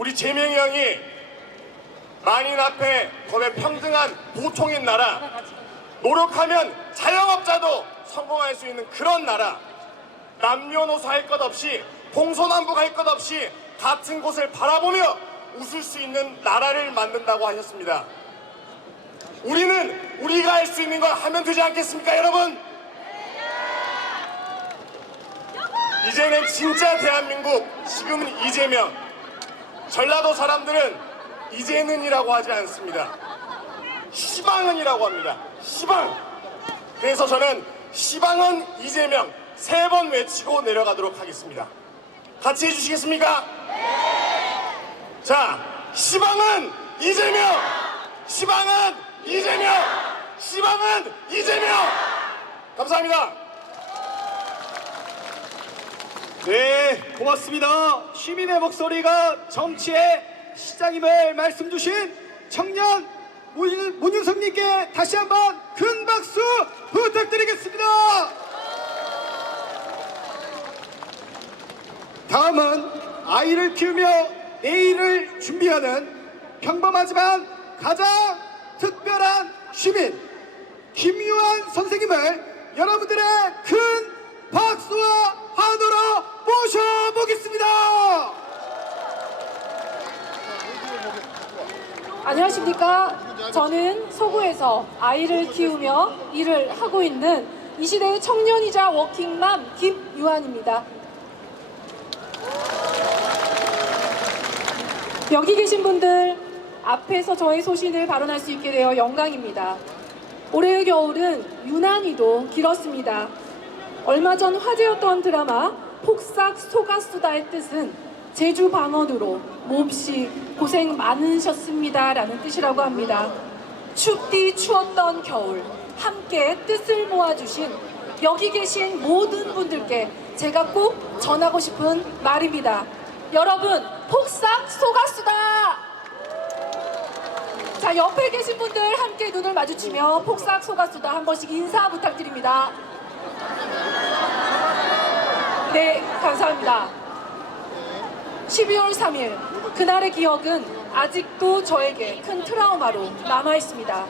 우리 재명이 형이 만인 앞에 법에 평등한 보통인 나라, 노력하면 자영업자도 성공할 수 있는 그런 나라, 남녀노소 할 것 없이 동서남북 할 것 없이 같은 곳을 바라보며 웃을 수 있는 나라를 만든다고 하셨습니다. 우리는 우리가 할 수 있는 걸 하면 되지 않겠습니까, 여러분? 이제는 진짜 대한민국, 지금은 이재명. 전라도 사람들은 이제는이라고 하지 않습니다. 시방은이라고 합니다. 시방. 그래서 저는 시방은 이재명 3번 외치고 내려가도록 하겠습니다. 같이 해주시겠습니까? 자, 시방은 이재명! 시방은 이재명! 시방은 이재명! 감사합니다. 네, 고맙습니다. 시민의 목소리가 정치의 시작임을 말씀 주신 청년 문윤석님께 다시 한번 큰 박수 부탁드리겠습니다. 다음은 아이를 키우며 내일을 준비하는 평범하지만 가장 특별한 시민 김유한 선생님을 여러분들의 큰 박수와 환호로 모셔보겠습니다. 안녕하십니까. 저는 서구에서 아이를 키우며 일을 하고 있는 이 시대의 청년이자 워킹맘 김유한입니다. 여기 계신 분들 앞에서 저의 소신을 발언할 수 있게 되어 영광입니다. 올해의 겨울은 유난히도 길었습니다. 얼마 전 화제였던 드라마 폭삭 속았수다의 뜻은 제주 방언으로 몹시 고생 많으셨습니다 라는 뜻이라고 합니다. 춥디 추웠던 겨울 함께 뜻을 모아주신 여기 계신 모든 분들께 제가 꼭 전하고 싶은 말입니다. 여러분, 폭삭 속았수다! 자, 옆에 계신 분들 함께 눈을 마주치며 폭삭 속았수다 한 번씩 인사 부탁드립니다. 네, 감사합니다. 12월 3일, 그날의 기억은 아직도 저에게 큰 트라우마로 남아있습니다.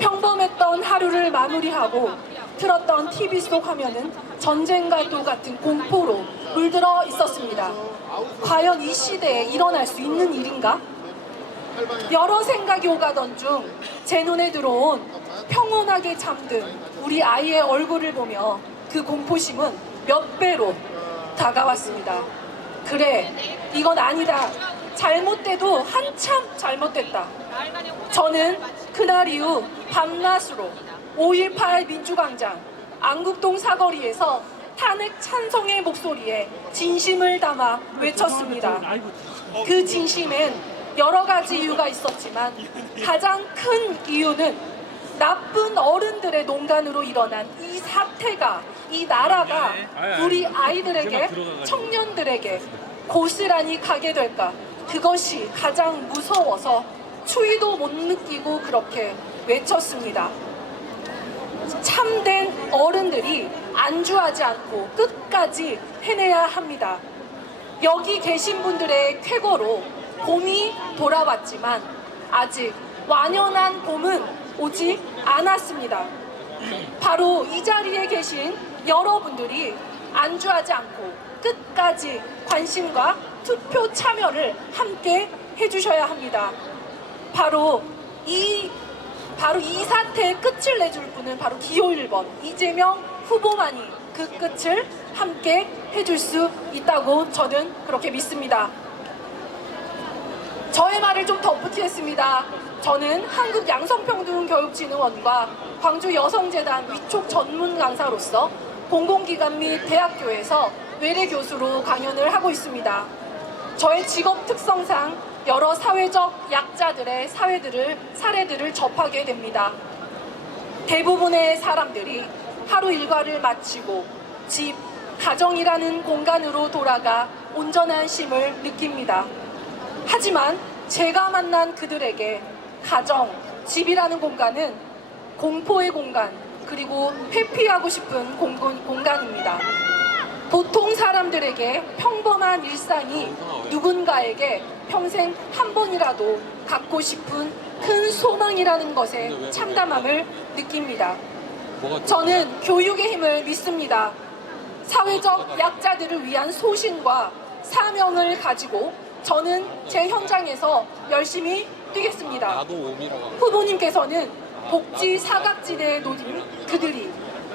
평범했던 하루를 마무리하고 틀었던 TV 속 화면은 전쟁과도 같은 공포로 물들어 있었습니다. 과연 이 시대에 일어날 수 있는 일인가? 여러 생각이 오가던 중 제 눈에 들어온 평온하게 잠든 우리 아이의 얼굴을 보며 그 공포심은 몇 배로 다가왔습니다. 그래, 이건 아니다. 잘못돼도 한참 잘못됐다. 저는 그날 이후 밤낮으로 5.18 민주광장 안국동 사거리에서 탄핵 찬성의 목소리에 진심을 담아 외쳤습니다. 그 진심엔 여러 가지 이유가 있었지만 가장 큰 이유는 나쁜 어른들의 농간으로 일어난 이 사태가, 이 나라가 우리 아이들에게, 청년들에게 고스란히 가게 될까, 그것이 가장 무서워서 추위도 못 느끼고 그렇게 외쳤습니다. 참된 어른들이 안주하지 않고 끝까지 해내야 합니다. 여기 계신 분들의 쾌거로 봄이 돌아왔지만 아직 완연한 봄은 오지 않았습니다. 바로 이 자리에 계신 여러분들이 안주하지 않고 끝까지 관심과 투표 참여를 함께 해주셔야 합니다. 바로 이 사태의 끝을 내줄 분은 바로 기호 1번 이재명 후보만이 그 끝을 함께 해줄 수 있다고 저는 그렇게 믿습니다. 저의 말을 좀 덧붙이겠습니다. 저는 한국양성평등교육진흥원과 광주여성재단 위촉 전문 강사로서 공공기관 및 대학교에서 외래 교수로 강연을 하고 있습니다. 저의 직업 특성상 여러 사회적 약자들의 사례들을 접하게 됩니다. 대부분의 사람들이 하루 일과를 마치고 집, 가정이라는 공간으로 돌아가 온전한 쉼을 느낍니다. 하지만 제가 만난 그들에게 가정, 집이라는 공간은 공포의 공간, 그리고 회피하고 싶은 공간입니다. 보통 사람들에게 평범한 일상이 누군가에게 평생 한 번이라도 갖고 싶은 큰 소망이라는 것에 참담함을 느낍니다. 저는 교육의 힘을 믿습니다. 사회적 약자들을 위한 소신과 사명을 가지고 저는 제 현장에서 열심히 뛰겠습니다. 후보님께서는 복지 사각지대에 놓인 그들이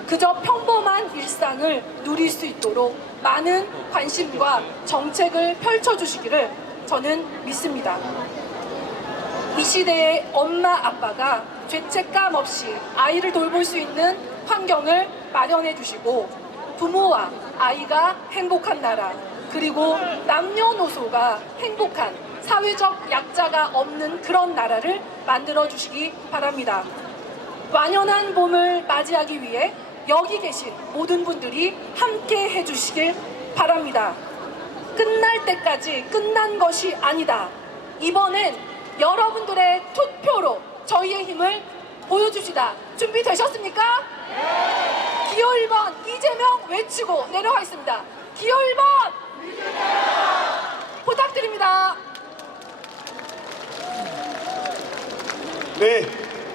그저 평범한 일상을 누릴 수 있도록 많은 관심과 정책을 펼쳐주시기를 저는 믿습니다. 이 시대의 엄마 아빠가 죄책감 없이 아이를 돌볼 수 있는 환경을 마련해 주시고 부모와 아이가 행복한 나라, 그리고 남녀노소가 행복한 사회적 약자가 없는 그런 나라를 만들어 주시기 바랍니다. 완연한 봄을 맞이하기 위해 여기 계신 모든 분들이 함께 해주시길 바랍니다. 끝날 때까지 끝난 것이 아니다. 이번엔 여러분들의 투표로 저희의 힘을 보여줍시다. 준비되셨습니까? 기호 1번 이재명 외치고 내려가겠습니다. 기호 1번 부탁드립니다. 네,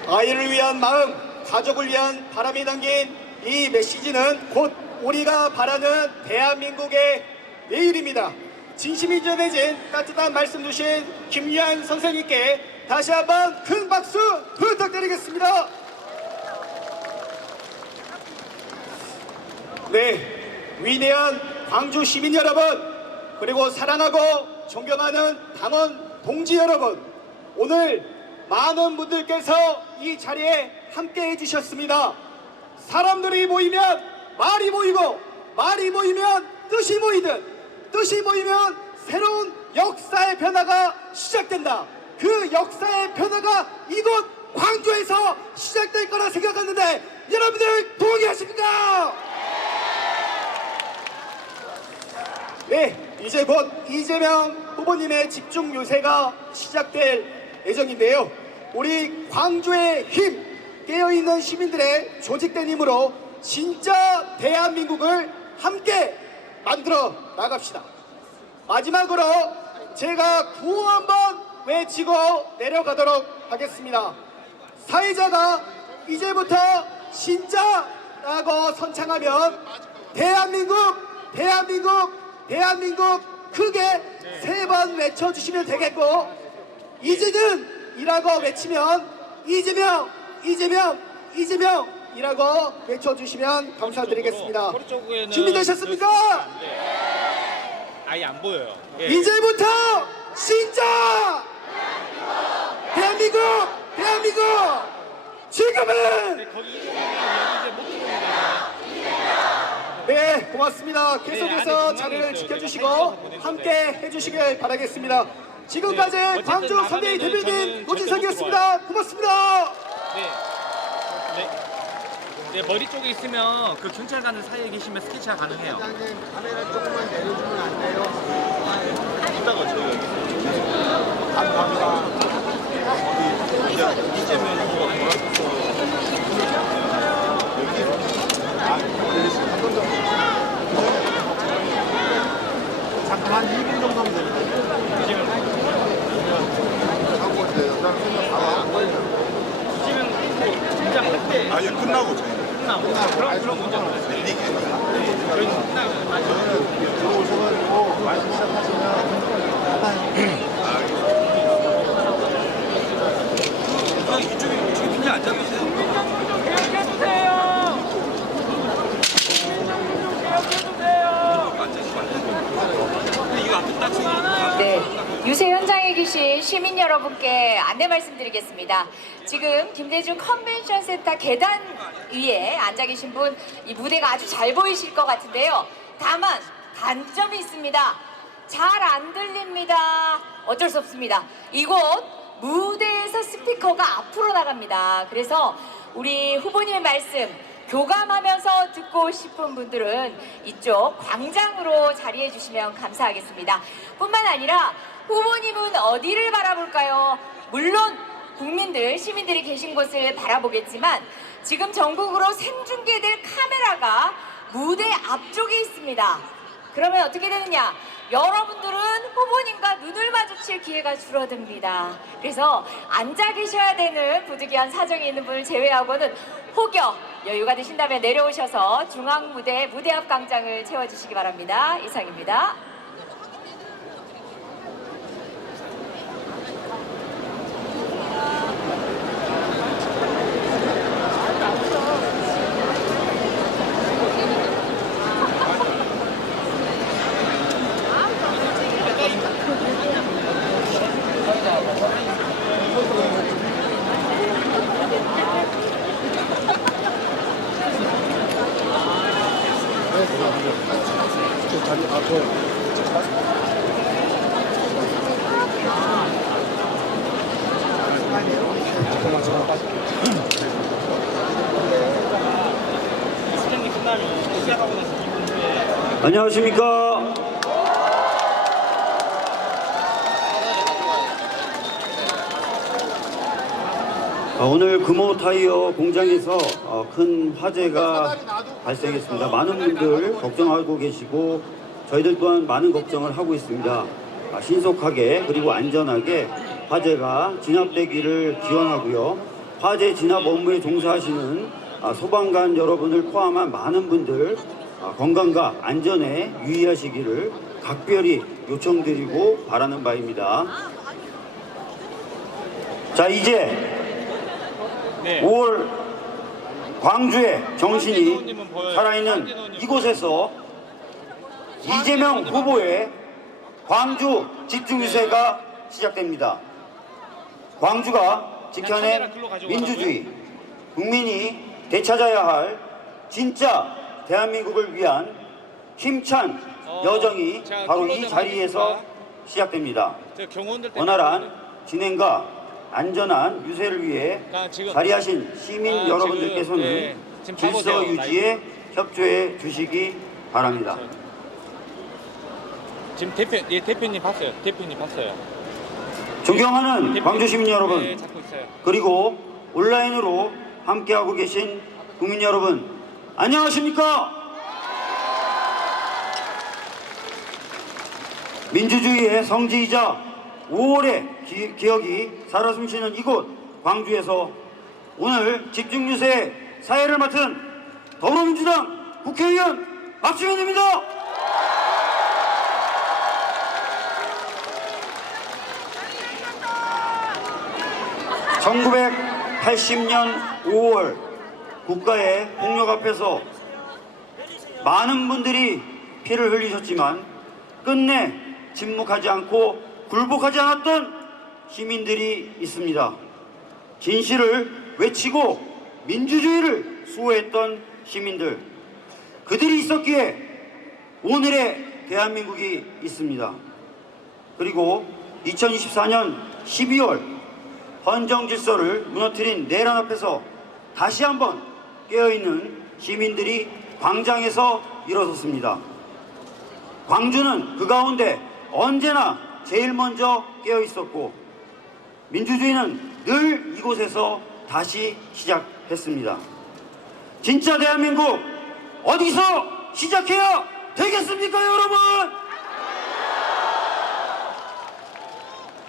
아이를 위한 마음, 가족을 위한 바람이 담긴 이 메시지는 곧 우리가 바라는 대한민국의 내일입니다. 진심이 전해진 따뜻한 말씀 주신 김유한 선생님께 다시 한번 큰 박수 부탁드리겠습니다. 네, 위대한 광주 시민 여러분, 그리고 사랑하고 존경하는 당원 동지 여러분, 오늘 많은 분들께서 이 자리에 함께 해주셨습니다. 사람들이 모이면 말이 모이고, 말이 모이면 뜻이 모이듯, 뜻이 모이면 새로운 역사의 변화가 시작된다. 그 역사의 변화가 이곳 광주에서 시작될 거라 생각하는데 여러분들 동의하십니까? 네, 이제 곧 이재명 후보님의 집중 요새가 시작될 예정인데요. 우리 광주의 힘, 깨어있는 시민들의 조직된 힘으로 진짜 대한민국을 함께 만들어 나갑시다. 마지막으로 제가 구호 한번 외치고 내려가도록 하겠습니다. 사회자가 이제부터 진짜라고 선창하면 대한민국 크게 3번 외쳐주시면 되겠고, 이제는 이라고 외치면 이재명이라고 외쳐주시면 감사드리겠습니다. 준비되셨습니까? 아예 안 보여요. 예. 이제부터 진짜 대한민국 지금은. 거기 이제 못 들어오는 네, 고맙습니다. 계속해서 네, 자리를 아직 지켜주시고 중앙에 있어요. 함께 해주시길 바라겠습니다. 지금까지 네, 어쨌든 광주 선대위 나가면은 대표님 저는 노진석이었습니다. 고맙습니다. 네, 머리 쪽에 있으면 그 경찰관들 사이에 계시면 스케치가 가능해요. 카메라 조금만 내려주면 안 돼요? 이따가 저희 여기 이재명 후보가 잠깐만 2분 정도면 됩니다. 하고 지금 긴장할 때 아예 끝나고 저희 끝나고 그런 문제는 없어요. 저희 끝나고 들어오셔가지고 말씀 시작하시면 이쪽에 그냥 앉아주세요. 네, 유세 현장에 계신 시민 여러분께 안내 말씀드리겠습니다. 지금 김대중 컨벤션 센터 계단 위에 앉아 계신 분, 이 무대가 아주 잘 보이실 것 같은데요. 다만 단점이 있습니다. 잘 안 들립니다. 어쩔 수 없습니다. 이곳 무대에서 스피커가 앞으로 나갑니다. 그래서 우리 후보님의 말씀 교감하면서 듣고 싶은 분들은 이쪽 광장으로 자리해 주시면 감사하겠습니다. 뿐만 아니라 후보님은 어디를 바라볼까요? 물론 국민들, 시민들이 계신 곳을 바라보겠지만 지금 전국으로 생중계될 카메라가 무대 앞쪽에 있습니다. 그러면 어떻게 되느냐? 여러분들은 후보님과 눈을 마주칠 기회가 줄어듭니다. 그래서 앉아 계셔야 되는 부득이한 사정이 있는 분을 제외하고는 혹여 여유가 되신다면 내려오셔서 중앙 무대 앞 광장을 채워주시기 바랍니다. 이상입니다. 안녕하십니까. 오늘 금호 타이어 공장에서 큰 화재가 발생했습니다. 많은 분들 걱정하고 계시고 저희들 또한 많은 걱정을 하고 있습니다. 신속하게 그리고 안전하게 화재가 진압되기를 기원하고요. 화재 진압 업무에 종사하시는 소방관 여러분을 포함한 많은 분들 건강과 안전에 유의하시기를 각별히 요청드리고 바라는 바입니다. 자, 이제 5월 광주의 정신이 살아있는 이곳에서 이재명 후보의 광주 집중유세가 시작됩니다. 광주가 지켜낸 민주주의, 국민이 되찾아야 할 진짜 대한민국을 위한 힘찬 여정이 바로 이 자리에서 시작됩니다. 원활한 진행과 안전한 유세를 위해 자리하신 시민 여러분들께서는 질서 유지에 협조해 주시기 바랍니다. 지금 대표님 봤어요. 대표님 봤어요. 존경하는 광주 시민 여러분, 네, 잡고 있어요. 그리고 온라인으로 함께하고 계신 국민 여러분, 안녕하십니까? 민주주의의 성지이자 5월의 기억이 살아 숨쉬는 이곳 광주에서 오늘 집중유세 사회를 맡은 더불어민주당 국회의원 박주민입니다. (1980년 5월) 국가의 폭력 앞에서 많은 분들이 피를 흘리셨지만 끝내 침묵하지 않고 굴복하지 않았던 시민들이 있습니다. 진실을 외치고 민주주의를 수호했던 시민들, 그들이 있었기에 오늘의 대한민국이 있습니다. 그리고 2024년 12월 헌정 질서를 무너뜨린 내란 앞에서 다시 한번 깨어있는 시민들이 광장에서 일어섰습니다. 광주는 그 가운데 언제나 제일 먼저 깨어있었고 민주주의는 늘 이곳에서 다시 시작했습니다. 진짜 대한민국 어디서 시작해야 되겠습니까, 여러분?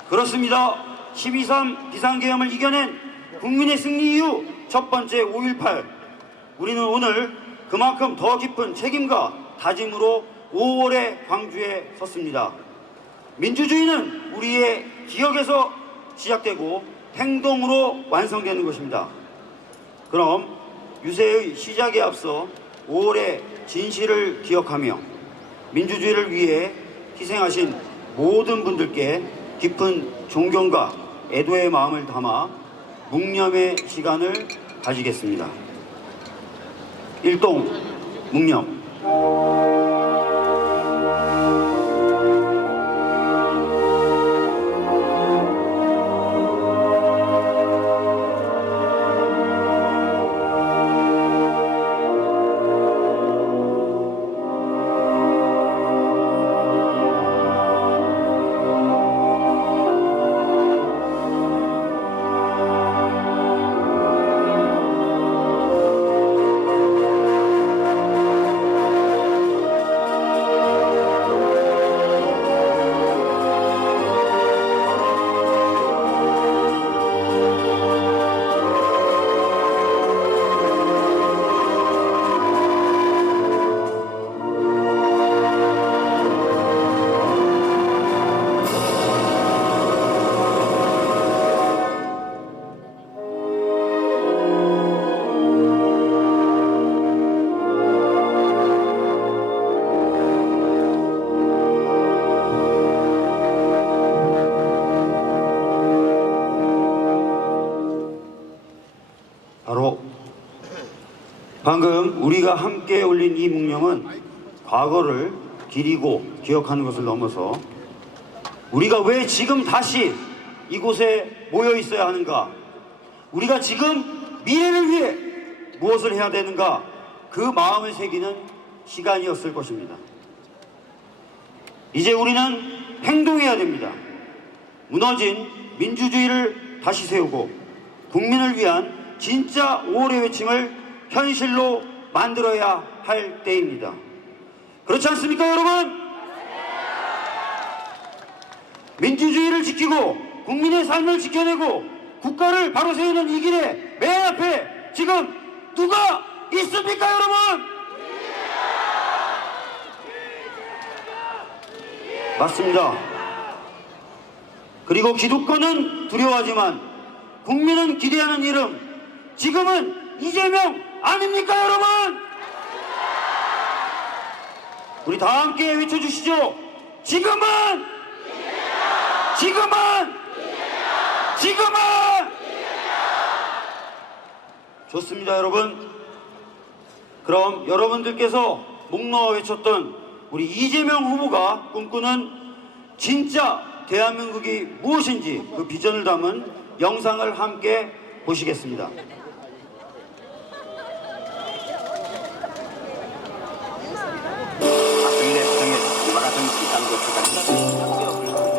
그렇습니다. 12.3 비상계엄을 이겨낸 국민의 승리 이후 첫 번째 5.18, 우리는 오늘 그만큼 더 깊은 책임과 다짐으로 5월의 광주에 섰습니다. 민주주의는 우리의 기억에서 시작되고 행동으로 완성되는 것입니다. 그럼 유세의 시작에 앞서 5월의 진실을 기억하며 민주주의를 위해 희생하신 모든 분들께 깊은 존경과 애도의 마음을 담아 묵념의 시간을 가지겠습니다. 일동 묵념. 방금 우리가 함께 올린 이 묵념은 과거를 기리고 기억하는 것을 넘어서 우리가 왜 지금 다시 이곳에 모여 있어야 하는가, 우리가 지금 미래를 위해 무엇을 해야 되는가, 그 마음을 새기는 시간이었을 것입니다. 이제 우리는 행동해야 됩니다. 무너진 민주주의를 다시 세우고 국민을 위한 진짜 5월의 외침을 현실로 만들어야 할 때입니다. 그렇지 않습니까, 여러분? 민주주의를 지키고 국민의 삶을 지켜내고 국가를 바로 세우는 이 길에 맨 앞에 지금 누가 있습니까, 여러분? 맞습니다. 그리고 기득권은 두려워하지만 국민은 기대하는 이름, 지금은 이재명 아닙니까, 여러분? 우리 다 함께 외쳐주시죠. 지금은! 지금은! 지금은! 좋습니다, 여러분. 그럼 여러분들께서 목 놓아 외쳤던 우리 이재명 후보가 꿈꾸는 진짜 대한민국이 무엇인지 그 비전을 담은 영상을 함께 보시겠습니다.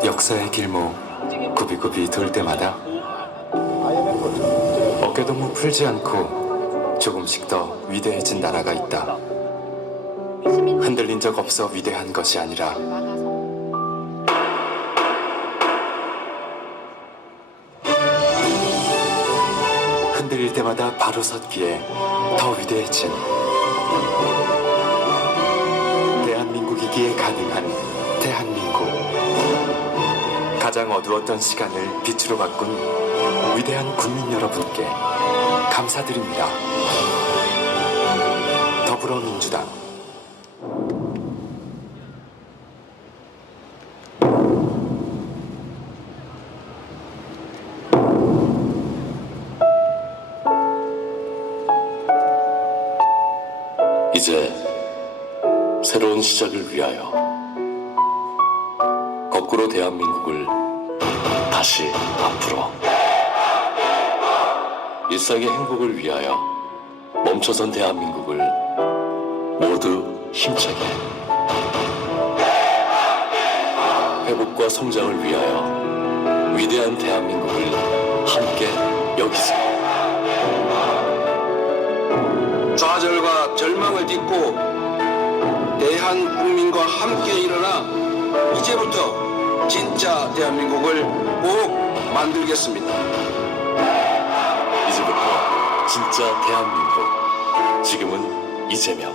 역사의 길목 굽이굽이 돌 때마다 어깨동무 풀지 않고 조금씩 더 위대해진 나라가 있다. 흔들린 적 없어 위대한 것이 아니라 흔들릴 때마다 바로 섰기에 더 위대해진 대한민국이기에 가능한 대한민국. 가장 어두웠던 시간을 빛으로 바꾼 위대한 국민 여러분께 감사드립니다. 더불어민주당. 이제 새로운 시작을 위하여 거꾸로 대한민국을 다시 앞으로, 일상의 행복을 위하여 멈춰선 대한민국을 모두 힘차게, 회복과 성장을 위하여 위대한 대한민국을 함께 여기서 좌절과 절망을 딛고 대한국민과 함께 일어나 이제부터 진짜 대한민국을 꼭 만들겠습니다. 이제부터 진짜 대한민국, 지금은 이재명.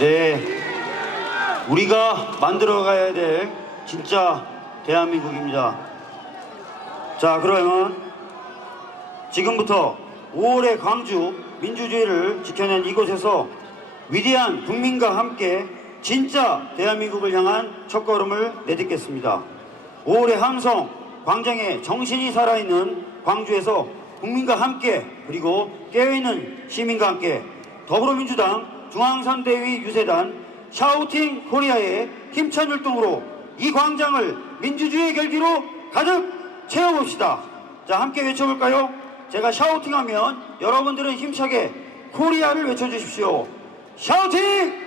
네, 우리가 만들어가야 될 진짜 대한민국입니다. 자, 그러면 지금부터 5월의 광주 민주주의를 지켜낸 이곳에서 위대한 국민과 함께 진짜 대한민국을 향한 첫걸음을 내딛겠습니다. 5월의 함성, 광장에 정신이 살아있는 광주에서 국민과 함께, 그리고 깨어있는 시민과 함께 더불어민주당 중앙선대위 유세단 샤우팅 코리아의 힘찬 율동으로 이 광장을 민주주의의 결기로 가득 채워봅시다. 자, 함께 외쳐볼까요? 제가 샤우팅하면 여러분들은 힘차게 코리아를 외쳐주십시오. 샤우팅!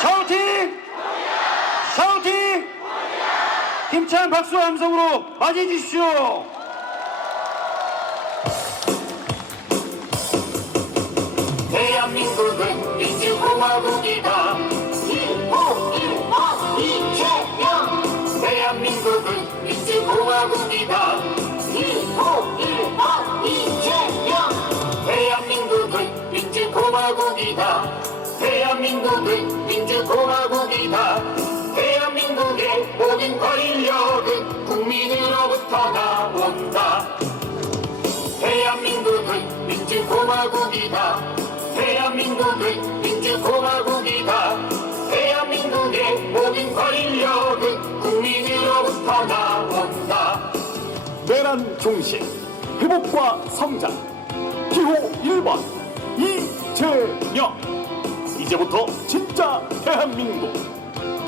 샤우팅! 샤우팅! 힘찬 박수와 함성으로 맞이해 주십시오. 대한민국은 민주공화국이다. 1호 이재명. 대한민국은 민주공화국이다. 1호 이재명. 대한민국은 민주공화국이다. 대한민국은 민주공화국이다. 대한민국의 모든 권력은 국민으로부터 나온다. 대한민국은 민주공화국이다. 대한민국은 민주공화국이다. 대한민국의 모든 권력은 국민으로부터 나온다. 중심, 회복과 성장. 기호 1번 이재명. 이제부터 진짜 대한민국.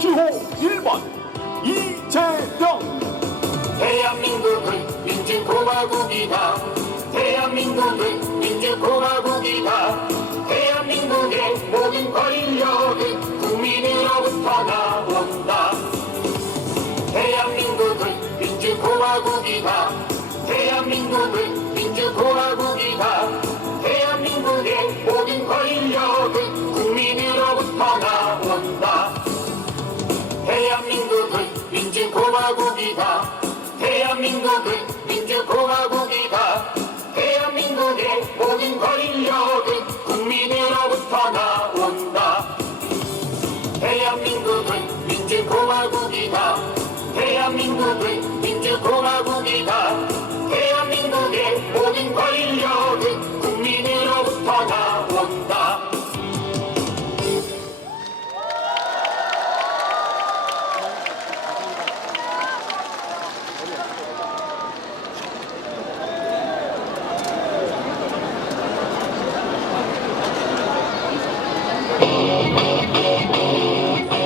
기호 1번 이재명. 대한민국은 민주공화국이다. 대한민국은 민주공화국이다. 대한민국의 모든 권력은 국민으로부터 나온다. 대한민국은 민주공화국이다. 대한민국은 민주공화국이다. 대한민국의 모든 권력은 국민으로부터 나온다. 대한민국은 민주공화국이다. 대한민국은 민주공화국이다. 대한민국의 모든 권력은 국민으로부터 나온다. 대한민국은 민주공화국이다. 대한민국은 민주공화국이다. 대한민국의 모든 권력은 국민으로부터 나온다.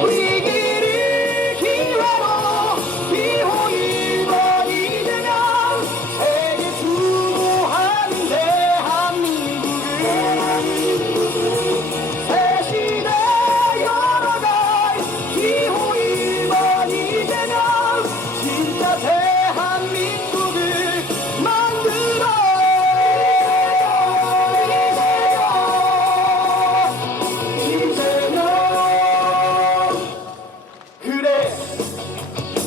위기를 기회로 기호 1번 이재명. 세계 수고하는 대한민국을 새 시대 열어갈. 기호 1번 이재명. 진짜 대한민국을 만들어. 이재명. 그래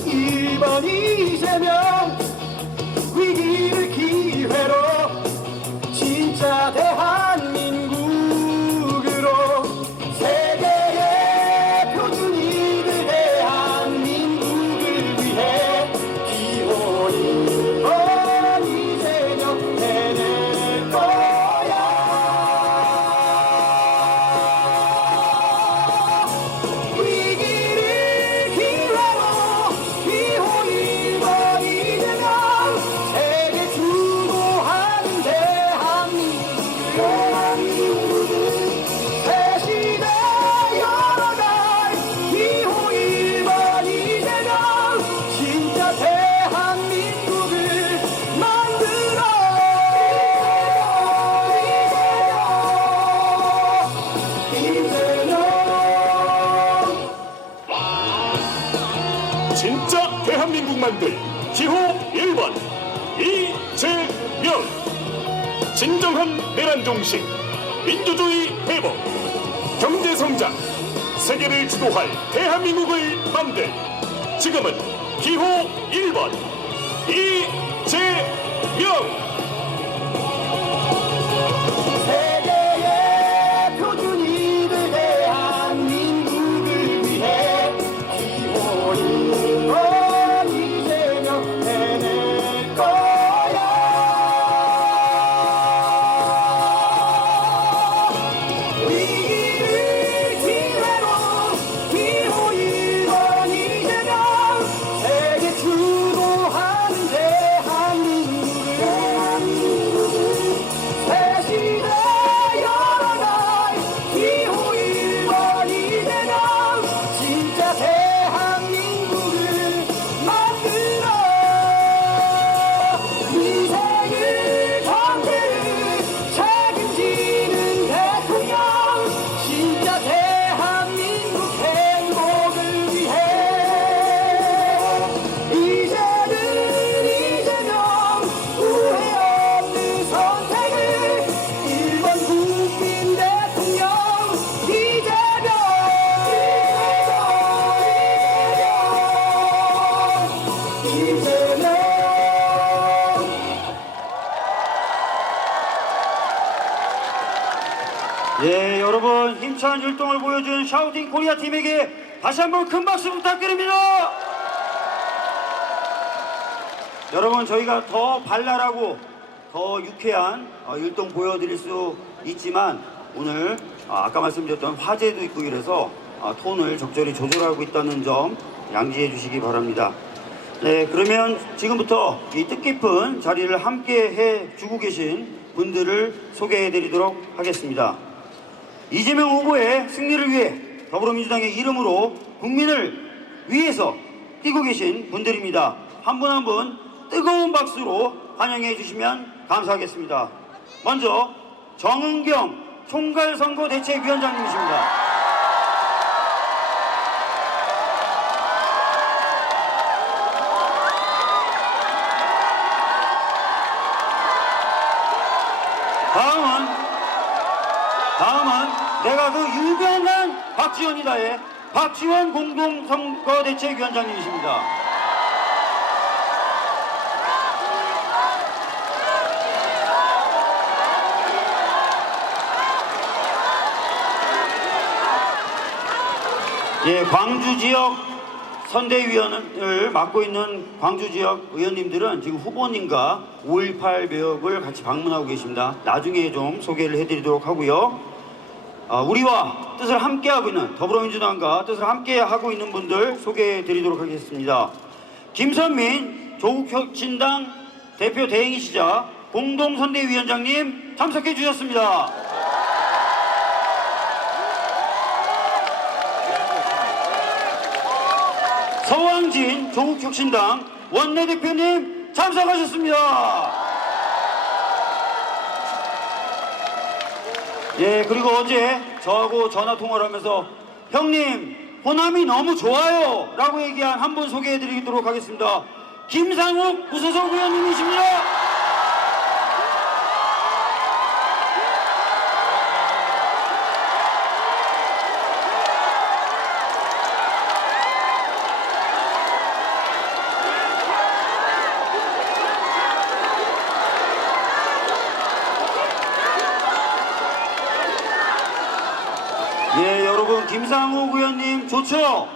1번 이재명. 위기를 기회로 진짜 대한민국으로 세계의 표준이들 대한민국을 위해 기호 1번 이재명 해낼 거야. 위기를 기회로 기호 1번 이재명. 세계 수고하는 대한민국을 새 시대 열어갈. 기호 1번 이재명. 진짜 대한민국을 만들어. 이재명. 진짜 대한민국 만들 기호 1번 이재명. 진정한 내란 종식, 민주주의 회복, 경제 성장, 세계를 주도할 대한민국을 만들. 지금은 기호 1번 이재명. 세계의 표준이들 대한민국을 위해 기호 1번 이재명 해낼 거야. 위기를 기회로 기호 1번 이재명. 세계 주도하는 대한민국을 새 시대 열어갈. 기호 1번 이재명. 진짜 대한민국을 만들어. 민생을 경제를 책임지는 대통령. 진짜 대한민국 행복을 위해 이제는 이재명. 후회 없는 선택을 1번 국민 대통령 이재명. 이재명. 예, 여러분 힘찬 율동을 보여준 샤우팅 코리아 팀에게 다시 한번 큰 박수 부탁드립니다. 여러분, 저희가 더 발랄하고 더 유쾌한 율동 보여드릴 수 있지만 오늘 아까 말씀드렸던 화재도 있고 이래서 톤을 적절히 조절하고 있다는 점 양지해 주시기 바랍니다. 네, 그러면 지금부터 이 뜻깊은 자리를 함께 해주고 계신 분들을 소개해드리도록 하겠습니다. 이재명 후보의 승리를 위해 더불어민주당의 이름으로 국민을 위해서 뛰고 계신 분들입니다. 한 분 한 분 뜨거운 박수로 환영해 주시면 감사하겠습니다. 먼저 정은경 총괄선거대책위원장님이십니다. 다음은 내가 그 유명한 박지원이다의 박지원 공동선거대책위원장님이십니다. 예, 광주 지역 선대위원을 맡고 있는 광주 지역 의원님들은 지금 후보님과 5.18 매역을 같이 방문하고 계십니다. 나중에 좀 소개를 해드리도록 하고요. 우리와 뜻을 함께하고 있는 더불어민주당과 뜻을 함께하고 있는 분들 소개해드리도록 하겠습니다. 김선민 조국혁신당 대표 대행이시자 공동선대위원장님 참석해 주셨습니다. 서왕진 조국혁신당 원내대표님 참석하셨습니다. 예, 그리고 어제 저하고 전화통화를 하면서 형님 호남이 너무 좋아요 라고 얘기한 한 분 소개해드리도록 하겠습니다. 김상욱 구소속 의원님이십니다. 예, 여러분 김상욱 의원님 좋죠?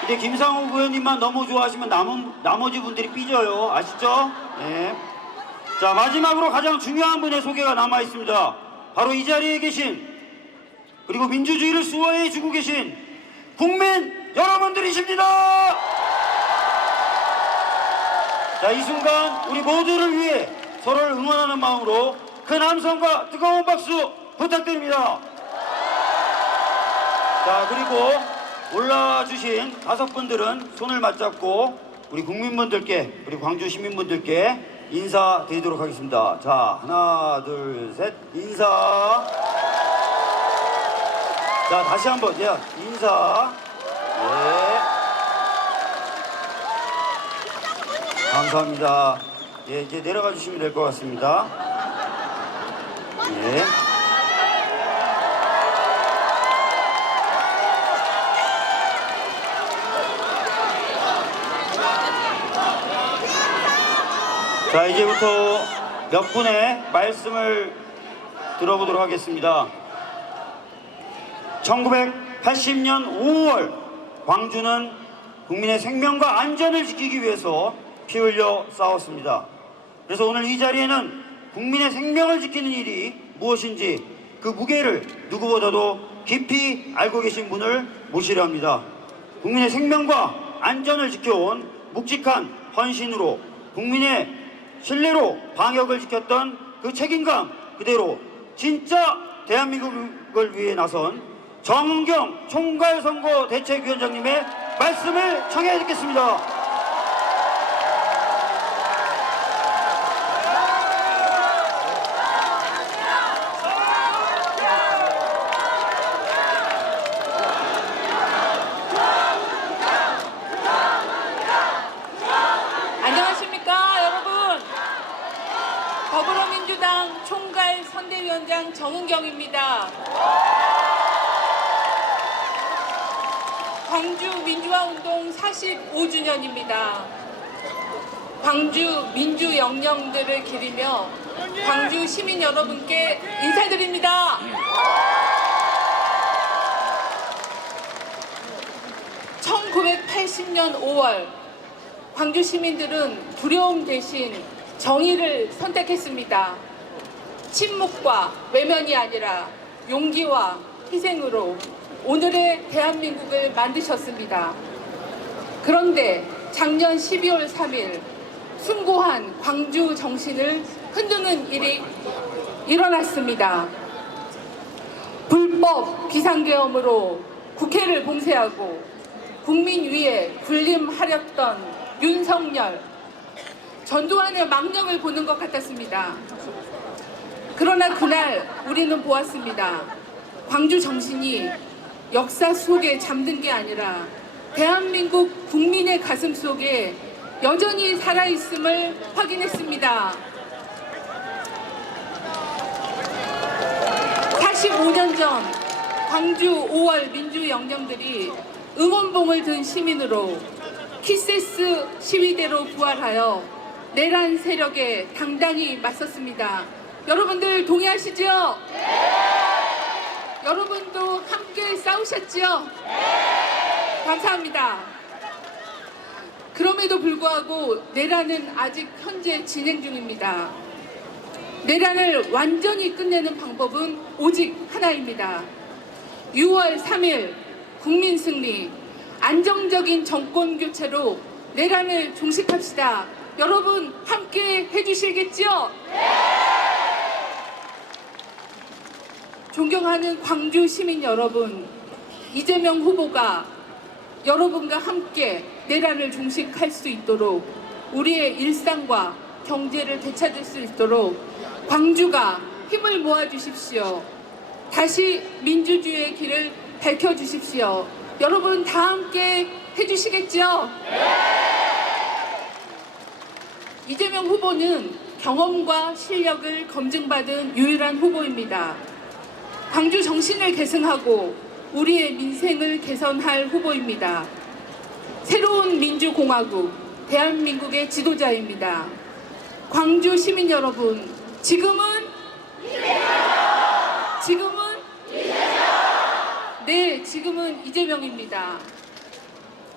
근데 김상욱 의원님만 너무 좋아하시면 나머지 분들이 삐져요. 아시죠? 예. 자, 마지막으로 가장 중요한 분의 소개가 남아 있습니다. 바로 이 자리에 계신 그리고 민주주의를 수호해 주고 계신 국민 여러분들이십니다. 자, 이 순간 우리 모두를 위해 서로를 응원하는 마음으로 큰 함성과 뜨거운 박수 부탁드립니다. 자, 그리고 올라주신 5분들은 손을 맞잡고 우리 국민분들께, 우리 광주 시민분들께 인사드리도록 하겠습니다. 자, 하나, 둘, 셋, 인사. 자, 다시 한번, 예, 인사. 예. 감사합니다. 예, 이제 내려가 주시면 될 것 같습니다. 예. 자, 이제부터 몇 분의 말씀을 들어보도록 하겠습니다. 1980년 5월 광주는 국민의 생명과 안전을 지키기 위해서 피 흘려 싸웠습니다. 그래서 오늘 이 자리에는 국민의 생명을 지키는 일이 무엇인지 그 무게를 누구보다도 깊이 알고 계신 분을 모시려 합니다. 국민의 생명과 안전을 지켜온 묵직한 헌신으로 국민의 신뢰로 방역을 지켰던 그 책임감 그대로 진짜 대한민국을 위해 나선 정은경 총괄선거대책위원장님의 말씀을 청해 듣겠습니다. 안녕하십니까, 여러분. 더불어민주당 총괄선대위원장 정은경입니다. 광주 민주화운동 45주년입니다. 광주 민주 영령들을 기리며 광주 시민 여러분께 인사드립니다. 1980년 5월 광주 시민들은 두려움 대신 정의를 선택했습니다. 침묵과 외면이 아니라 용기와 희생으로 오늘의 대한민국을 만드셨습니다. 그런데 작년 12월 3일 숭고한 광주 정신을 흔드는 일이 일어났습니다. 불법 비상계엄으로 국회를 봉쇄하고 국민 위에 군림하렸던 윤석열, 전두환의 망령을 보는 것 같았습니다. 그러나 그날 우리는 보았습니다. 광주 정신이 역사 속에 잠든 게 아니라 대한민국 국민의 가슴 속에 여전히 살아있음을 확인했습니다. 45년 전 광주 5월 민주영령들이 응원봉을 든 시민으로 키세스 시위대로 부활하여 내란 세력에 당당히 맞섰습니다. 여러분들 동의하시죠? 여러분도 함께 싸우셨죠? 감사합니다. 그럼에도 불구하고 내란은 아직 현재 진행 중입니다. 내란을 완전히 끝내는 방법은 오직 하나입니다. 6월 3일 국민 승리, 안정적인 정권 교체로 내란을 종식합시다. 여러분 함께 해주시겠죠? 존경하는 광주 시민 여러분, 이재명 후보가 여러분과 함께 내란을 종식할 수 있도록 우리의 일상과 경제를 되찾을 수 있도록 광주가 힘을 모아주십시오. 다시 민주주의의 길을 밝혀주십시오. 여러분 다 함께 해주시겠죠? 이재명 후보는 경험과 실력을 검증받은 유일한 후보입니다. 광주 정신을 계승하고 우리의 민생을 개선할 후보입니다. 새로운 민주공화국, 대한민국의 지도자입니다. 광주 시민 여러분, 지금은 네, 지금은 이재명입니다.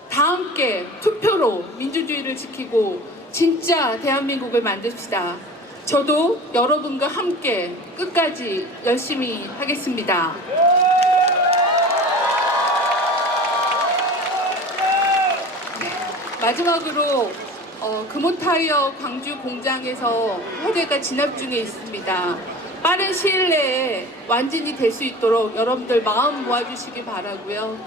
다 함께 투표로 민주주의를 지키고 진짜 대한민국을 만듭시다. 저도 여러분과 함께 끝까지 열심히 하겠습니다. 마지막으로 금호타이어 광주 공장에서 화재가 진압 중에 있습니다. 빠른 시일 내에 완전히 될 수 있도록 여러분들 마음 모아주시기 바라고요.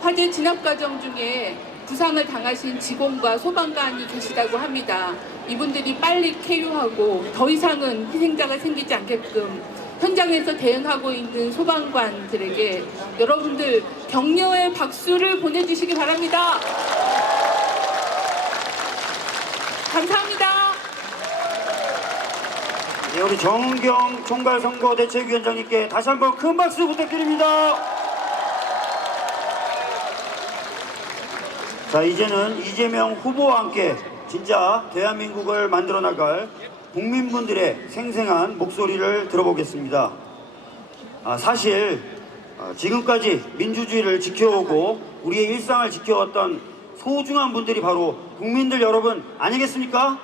화재 진압 과정 중에 부상을 당하신 직원과 소방관이 계시다고 합니다. 이분들이 빨리 쾌유하고 더 이상은 희생자가 생기지 않게끔 현장에서 대응하고 있는 소방관들에게 여러분들 격려의 박수를 보내주시기 바랍니다. 감사합니다. 네, 우리 정경 총괄선거대책위원장님께 다시 한번 큰 박수 부탁드립니다. 자, 이제는 이재명 후보와 함께 진짜 대한민국을 만들어 나갈 국민분들의 생생한 목소리를 들어보겠습니다. 사실 지금까지 민주주의를 지켜오고 우리의 일상을 지켜왔던 소중한 분들이 바로 국민들 여러분 아니겠습니까?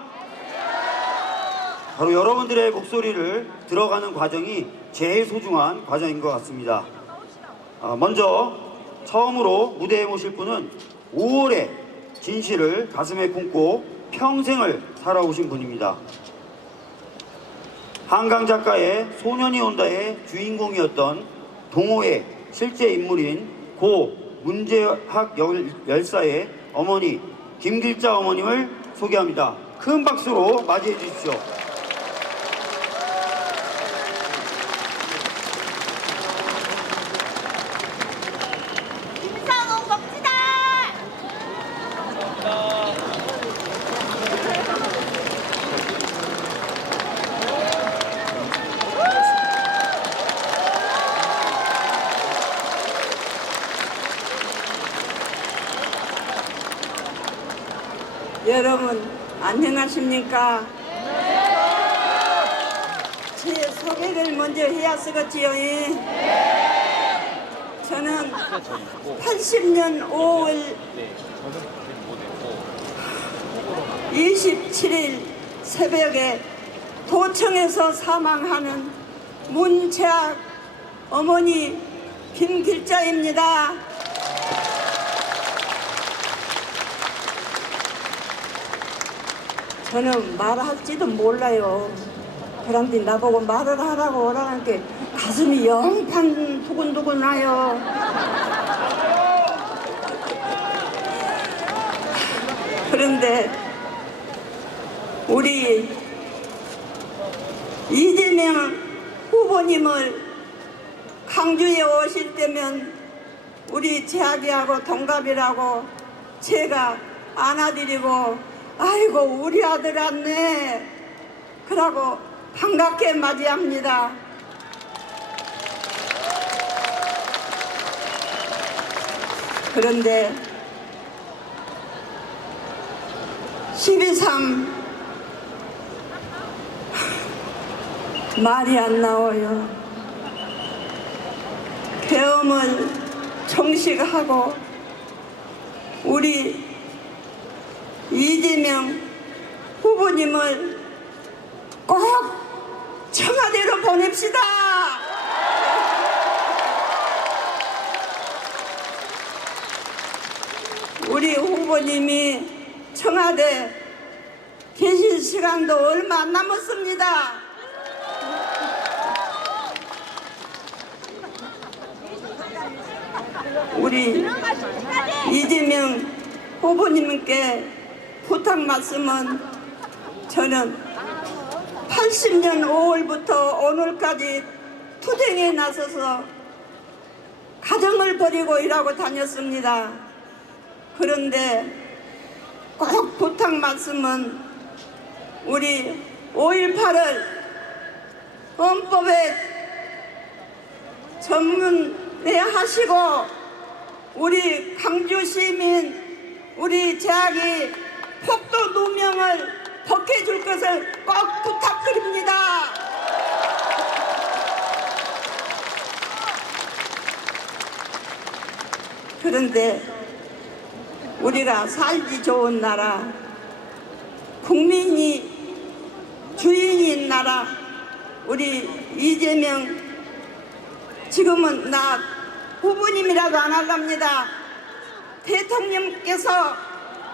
바로 여러분들의 목소리를 들어가는 과정이 제일 소중한 과정인 것 같습니다. 먼저 처음으로 무대에 모실 분은 5월의 진실을 가슴에 품고 평생을 살아오신 분입니다. 한강 작가의 소년이 온다의 주인공이었던 동호의 실제 인물인 고 문재학 열사의 어머니 김길자 어머님을 소개합니다. 큰 박수로 맞이해 주십시오. 여러분 안녕하십니까? 제 소개를 먼저 해야 쓰겠지요. 저는 80년 5월 27일 새벽에 도청에서 사망하는 문채학 어머니 김길자입니다. 저는 말할지도 몰라요. 그런데 나보고 말을 하라고 오라는데 가슴이 영판 두근두근 나요. 그런데 우리 이재명 후보님을 강주에 오실 때면 우리 재학이하고 동갑이라고 제가 안아드리고 아이고 우리 아들 왔네 그러고 반갑게 맞이합니다. 그런데 12.3 말이 안 나와요. 계엄을 종식하고 우리 이재명 후보님을 꼭 청와대로 보냅시다. 우리 후보님이 청와대 계실 시간도 얼마 안 남았습니다. 우리 이재명 후보님께 부탁 말씀은 저는 80년 5월부터 오늘까지 투쟁에 나서서 가정을 버리고 일하고 다녔습니다. 그런데 꼭 부탁 말씀은 우리 5.18을 헌법에 전문화하시고 우리 강주 시민 우리 재학이 폭도 누명을 벗겨줄 것을 꼭 부탁드립니다. 그런데 우리가 살기 좋은 나라, 국민이 주인인 나라, 우리 이재명 지금은 나 후보님이라도 안 할랍니다. 대통령께서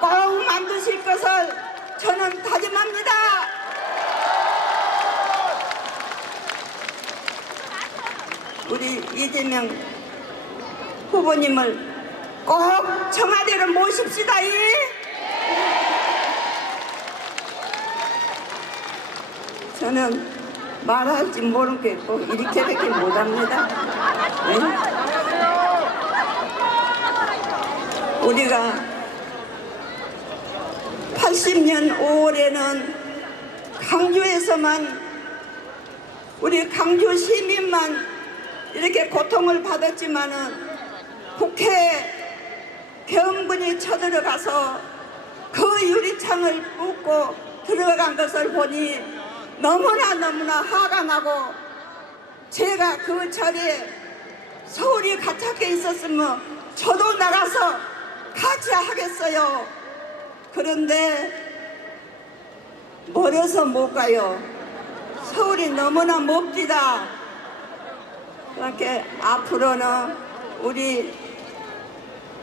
꼭 만드실 것을 저는 다짐합니다. 우리 이재명 후보님을 꼭 청와대로 모십시다. 저는 말할지 모르겠고 이렇게밖에 못합니다. 네? 우리가 80년 5월에는 강주에서만 우리 강주 시민만 이렇게 고통을 받았지만은 국회 계엄군이 쳐들어가서 그 유리창을 부수고 들어간 것을 보니 너무나 화가 나고 제가 그 자리에 서울이 가깝게 있었으면 저도 나가서 같이 하겠어요. 그런데 멀어서 못 가요. 서울이 너무나 멉니다. 그렇게 앞으로는 우리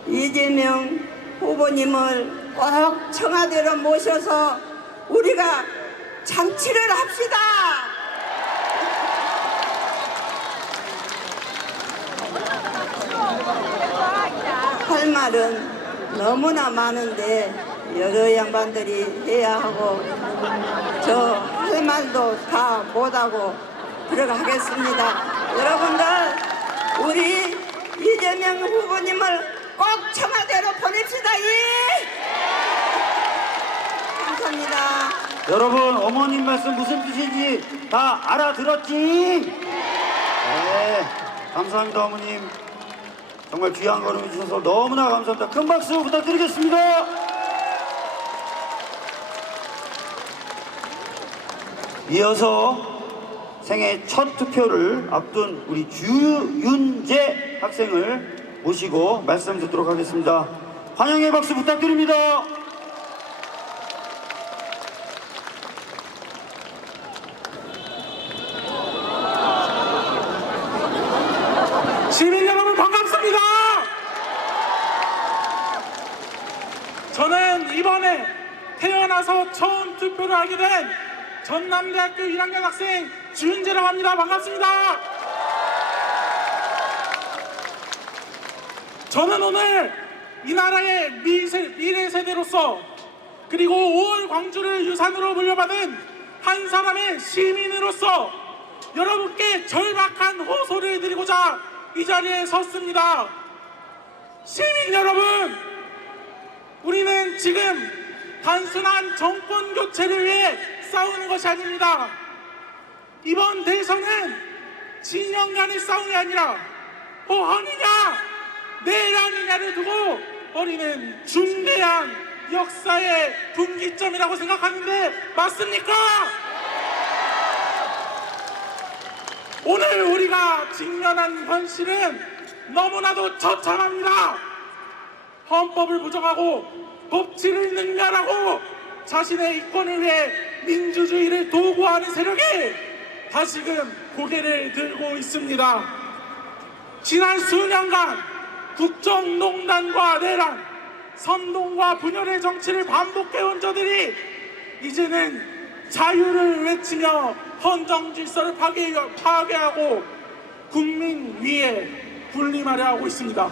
이재명 후보님을 꼭 청와대로 모셔서 우리가 잔치를 합시다. 할 말은 너무나 많은데 여러 양반들이 해야 하고 저 할 말도 다 못하고 들어가겠습니다. 여러분들 우리 이재명 후보님을 꼭 청와대로 보냅시다. 감사합니다. 여러분 어머님 말씀 무슨 뜻인지 다 알아들었지? 네, 감사합니다 어머님. 정말 귀한 걸음 해주셔서 너무나 감사합니다. 큰 박수 부탁드리겠습니다. 이어서 생애 첫 투표를 앞둔 우리 주윤재 학생을 모시고 말씀 듣도록 하겠습니다. 환영의 박수 부탁드립니다. 시민 여러분 반갑습니다. 저는 이번에 태어나서 처음 투표를 하게 된 전남대학교 1학년 학생 주윤재라고 합니다. 반갑습니다. 저는 오늘 이 나라의 미래 세대로서 그리고 5월 광주를 유산으로 물려받은 한 사람의 시민으로서 여러분께 절박한 호소를 드리고자 이 자리에 섰습니다. 시민 여러분, 우리는 지금 단순한 정권 교체를 위해 싸우는 것이 아닙니다. 이번 대선은 진영 간의 싸움이 아니라 호헌이냐 내란이냐를 두고 벌이는 중대한 역사의 분기점이라고 생각하는데 맞습니까? 오늘 우리가 직면한 현실은 너무나도 처참합니다. 헌법을 부정하고 법치를 능멸하고 자신의 이권을 위해 민주주의를 도구화하는 세력이 다시금 고개를 들고 있습니다. 지난 수년간 국정농단과 내란, 선동과 분열의 정치를 반복해온 저들이 이제는 자유를 외치며 헌정 질서를 파괴하고 국민 위에 군림하려 하고 있습니다.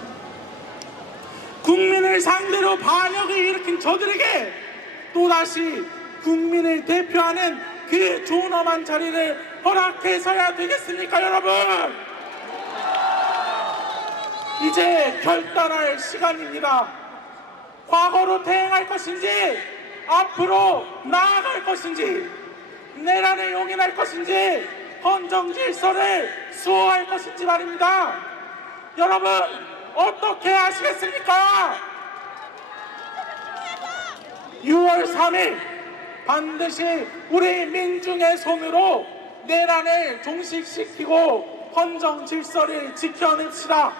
국민을 상대로 반역을 일으킨 저들에게 또다시 국민을 대표하는 그 존엄한 자리를 허락해서야 되겠습니까, 여러분? 이제 결단할 시간입니다. 과거로 퇴행할 것인지 앞으로 나아갈 것인지 내란을 용인할 것인지 헌정 질서를 수호할 것인지 말입니다. 여러분 어떻게 하시겠습니까? 6월 3일 반드시 우리 민중의 손으로 내란을 종식시키고 헌정 질서를 지켜냅시다.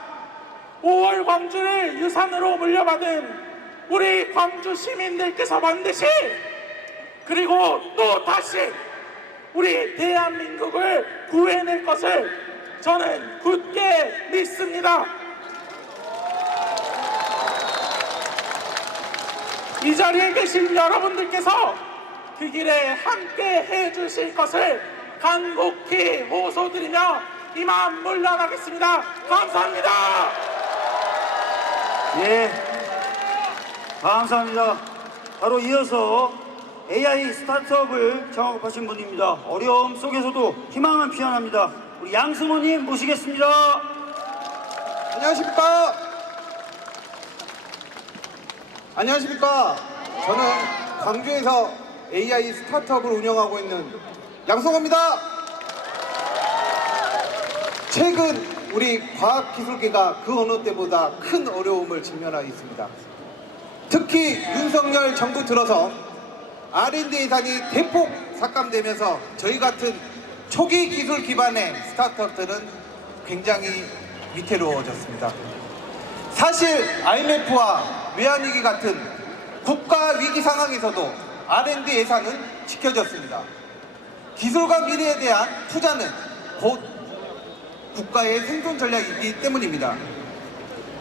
5월 광주를 유산으로 물려받은 우리 광주 시민들께서 반드시 그리고 또 다시 우리 대한민국을 구해낼 것을 저는 굳게 믿습니다. 이 자리에 계신 여러분들께서 그 길에 함께 해주실 것을 간곡히 호소드리며 이만 물러나겠습니다. 감사합니다. 예, 감사합니다. 바로 이어서 AI 스타트업을 창업하신 분입니다. 어려움 속에서도 희망은 피어납니다. 우리 양승호님 모시겠습니다. 안녕하십니까? 안녕하십니까? 저는 광주에서 AI 스타트업을 운영하고 있는 양승호입니다. 최근 우리 과학기술계가 그 어느 때보다 큰 어려움을 직면하고 있습니다. 특히 윤석열 정부 들어서 R&D 예산이 대폭 삭감되면서 저희 같은 초기 기술 기반의 스타트업들은 굉장히 위태로워졌습니다. 사실 IMF와 외환위기 같은 국가 위기 상황에서도 R&D 예산은 지켜졌습니다. 기술과 미래에 대한 투자는 곧 국가의 생존 전략이기 때문입니다.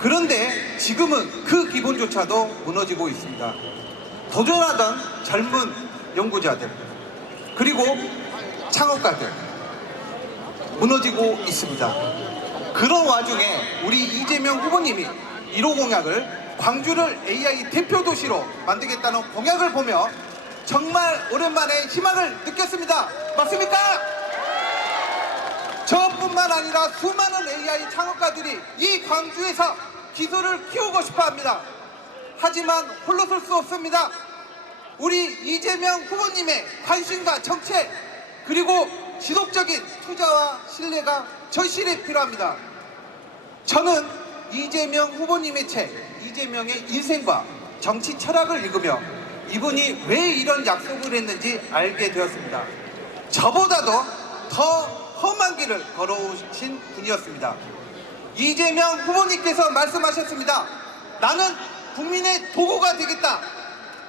그런데 지금은 그 기본조차도 무너지고 있습니다. 도전하던 젊은 연구자들 그리고 창업가들 무너지고 있습니다. 그런 와중에 우리 이재명 후보님이 1호 공약을 광주를 AI 대표 도시로 만들겠다는 공약을 보며 정말 오랜만에 희망을 느꼈습니다. 맞습니까? 저뿐만 아니라 수많은 AI 창업가들이 이 광주에서 기술을 키우고 싶어 합니다. 하지만 홀로 설 수 없습니다. 우리 이재명 후보님의 관심과 정책 그리고 지속적인 투자와 신뢰가 절실히 필요합니다. 저는 이재명 후보님의 책 이재명의 인생과 정치 철학을 읽으며 이분이 왜 이런 약속을 했는지 알게 되었습니다. 저보다도 더 험한 길을 걸어오신 분이었습니다. 이재명 후보님께서 말씀하셨습니다. 나는 국민의 도구가 되겠다.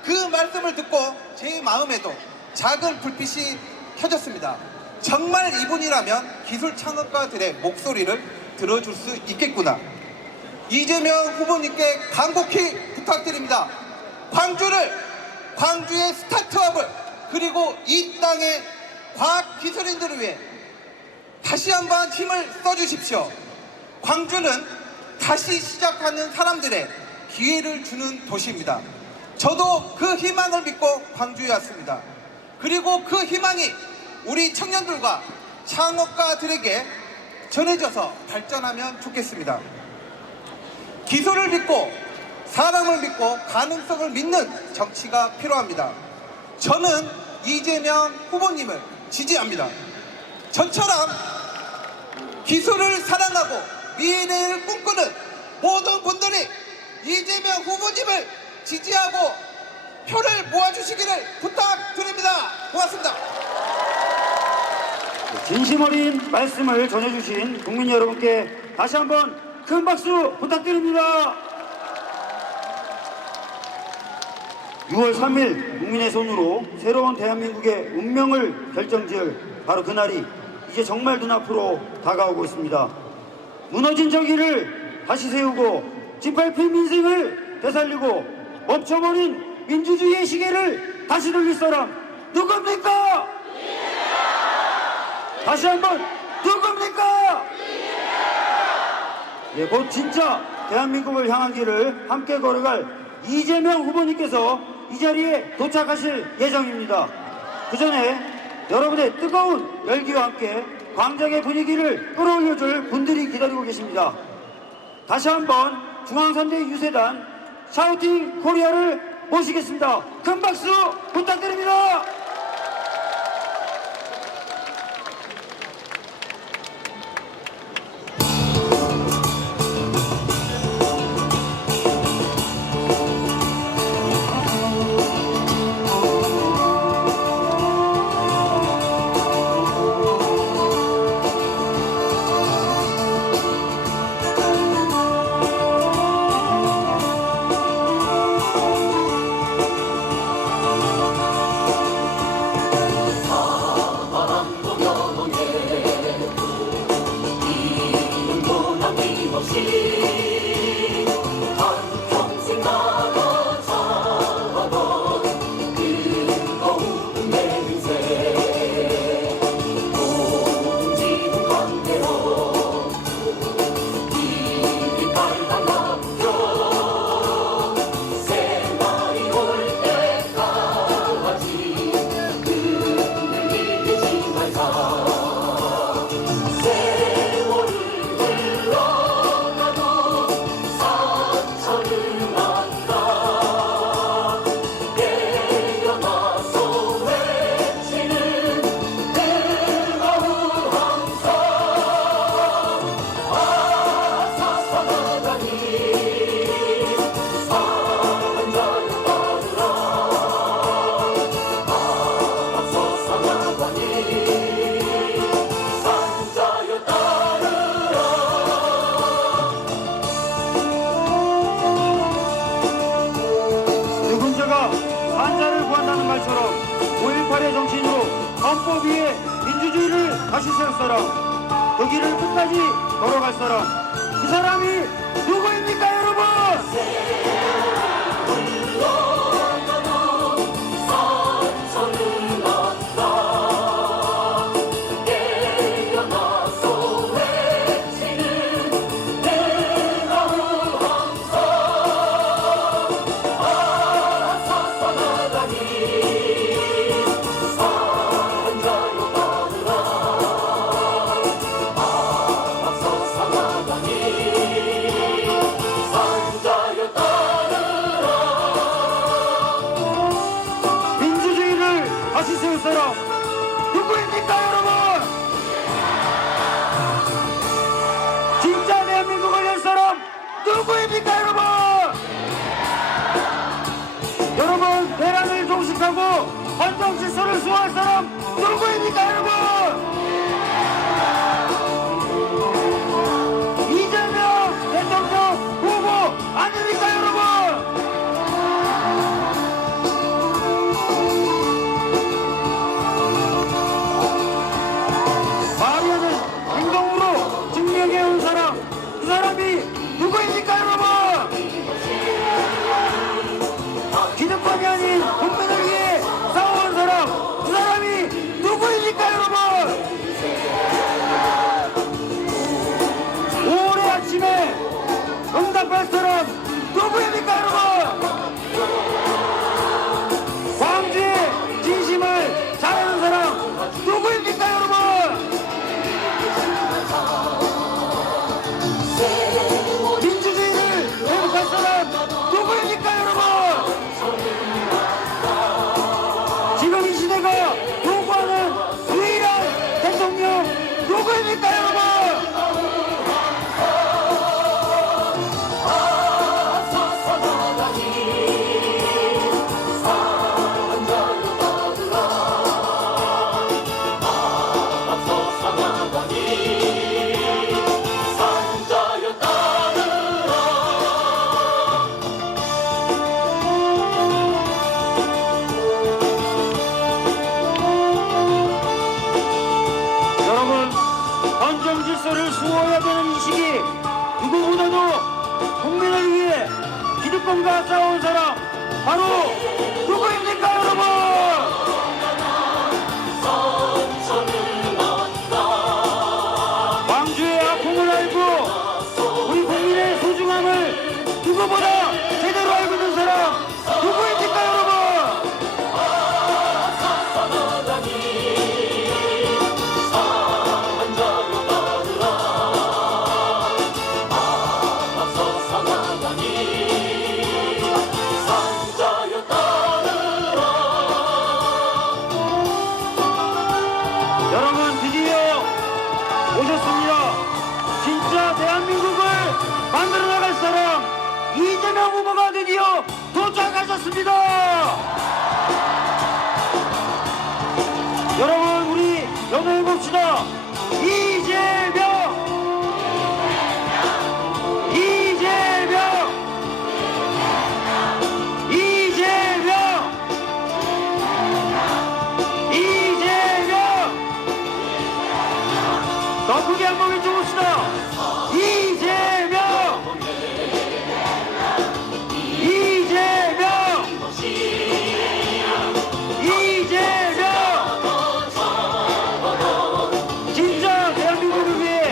그 말씀을 듣고 제 마음에도 작은 불빛이 켜졌습니다. 정말 이분이라면 기술 창업가들의 목소리를 들어줄 수 있겠구나. 이재명 후보님께 간곡히 부탁드립니다. 광주의 스타트업을 그리고 이 땅의 과학기술인들을 위해 다시 한번 힘을 써주십시오. 광주는 다시 시작하는 사람들의 기회를 주는 도시입니다. 저도 그 희망을 믿고 광주에 왔습니다. 그리고 그 희망이 우리 청년들과 창업가들에게 전해져서 발전하면 좋겠습니다. 기술을 믿고 사람을 믿고 가능성을 믿는 정치가 필요합니다. 저는 이재명 후보님을 지지합니다. 저처럼 기술을 사랑하고 미래를 꿈꾸는 모든 분들이 이재명 후보님을 지지하고 표를 모아주시기를 부탁드립니다. 고맙습니다. 진심 어린 말씀을 전해주신 국민 여러분께 다시 한번 큰 박수 부탁드립니다. 6월 3일 국민의 손으로 새로운 대한민국의 운명을 결정지을 바로 그날이 이제 정말 눈앞으로 다가오고 있습니다. 무너진 정의를 다시 세우고 짓밟힌 민생을 되살리고 멈춰버린 민주주의의 시계를 다시 돌릴 사람 누굽니까? 다시 한번 누굽니까? 예, 곧 진짜 대한민국을 향한 길을 함께 걸어갈 이재명 후보님께서 이 자리에 도착하실 예정입니다. 그 전에 여러분의 뜨거운 열기와 함께 광장의 분위기를 끌어올려줄 분들이 기다리고 계십니다. 다시 한번 중앙선대 유세단 샤우팅 코리아를 모시겠습니다. 큰 박수 부탁드립니다. 산자를 구한다는 말처럼 5.18의 정신으로 헌법 위에 민주주의를 다시 세울 사람, 그 길을 끝까지 걸어갈 사람, 그 사람이 누구입니까 여러분? 어둠과 싸운 사람 바로 누구입니까, 여러분? 광주의 아픔을 알고 우리 국민의 소중함을 누구보다 제대로 알고 있는 사람 누구입니까, 여러분? 여러분, 드디어 오셨습니다. 진짜 대한민국을 만들어 나갈 사람 이재명 후보가 드디어 도착하셨습니다. 여러분, 우리 연호해 봅시다. 이재명, 이재명, 이재명, 이재명. 더 크게 한번 외쳐봅시다. 이재명, 이재명, 이재명. 진짜 대한민국을 위해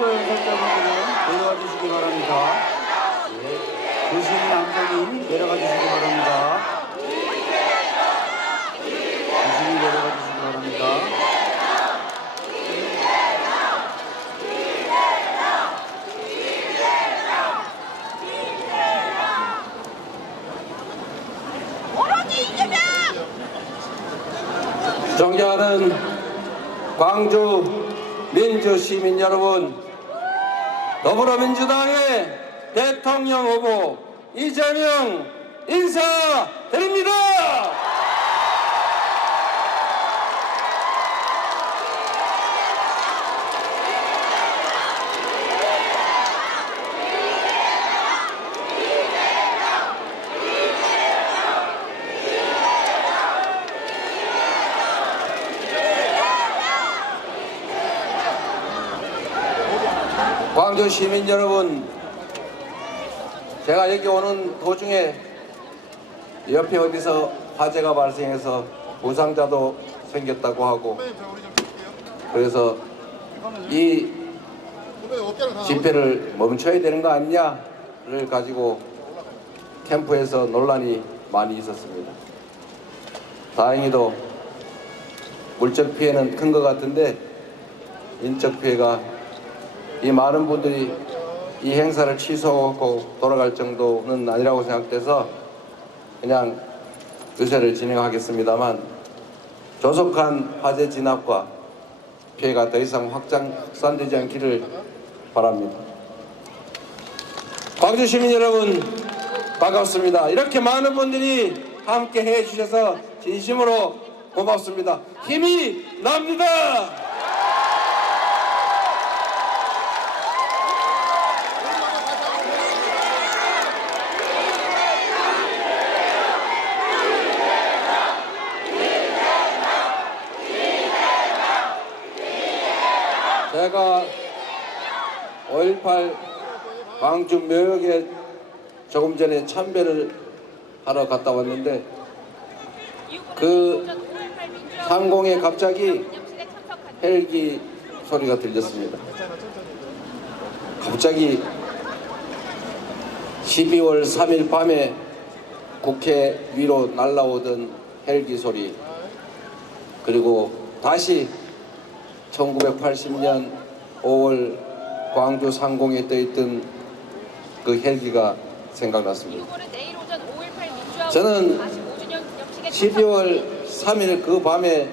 별도 연설자분들은 내려가 주시기 바랍니다. 예. 조심히 안전히 내려가 주시기 바랍니다. 조심히 내려가 주시기 바랍니다. 존경하는 광주 민주시민 여러분, 더불어민주당의 대통령 후보 이재명 인사드립니다. 광주 시민 여러분, 제가 여기 오는 도중에 옆에 어디서 화재가 발생해서 부상자도 생겼다고 하고, 그래서 이 집회를 멈춰야 되는 거 아니냐를 가지고 캠프에서 논란이 많이 있었습니다. 다행히도 물적 피해는 큰 것 같은데 인적 피해가, 이 많은 분들이 이 행사를 취소하고 돌아갈 정도는 아니라고 생각돼서 그냥 유세를 진행하겠습니다만, 조속한 화재 진압과 피해가 더 이상 확산되지 않기를 바랍니다. 광주 시민 여러분, 반갑습니다. 이렇게 많은 분들이 함께 해주셔서 진심으로 고맙습니다. 힘이 납니다. 제가 5.18 광주 묘역에 조금 전에 참배를 하러 갔다 왔는데, 그 상공에 갑자기 헬기 소리가 들렸습니다. 갑자기 12월 3일 밤에 국회 위로 날아오던 헬기 소리, 그리고 다시 1980년 5월 광주 상공에 떠있던 그 헬기가 생각났습니다. 저는 12월 3일 그 밤에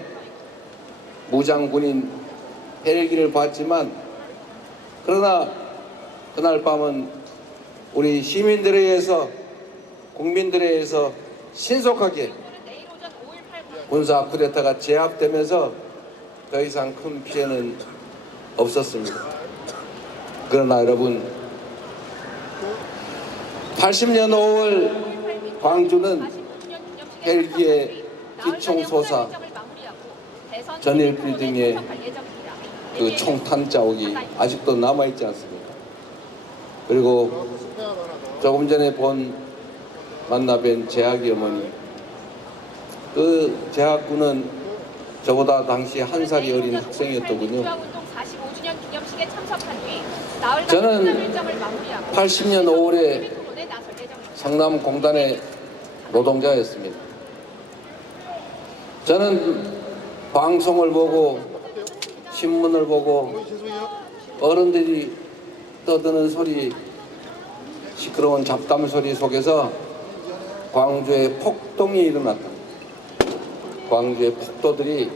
무장군인 헬기를 봤지만, 그러나 그날 밤은 우리 시민들에 의해서, 국민들에 의해서 신속하게 군사 쿠데타가 제압되면서 더 이상 큰 피해는 없었습니다. 그러나 여러분, 80년 5월 광주는 헬기의 기총 쏘사, 전일 빌딩의 그 총탄 자국이 아직도 남아있지 않습니다. 그리고 조금 전에 만나 뵌 재학이 어머니, 그 재학군은 저보다 당시 한 살이 어린 학생이었더군요. 저는 80년 5월에 성남공단의 노동자였습니다. 저는 방송을 보고 신문을 보고 어른들이 떠드는 소리, 시끄러운 잡담 소리 속에서 광주에 폭동이 일어났다. 광주의 폭도들이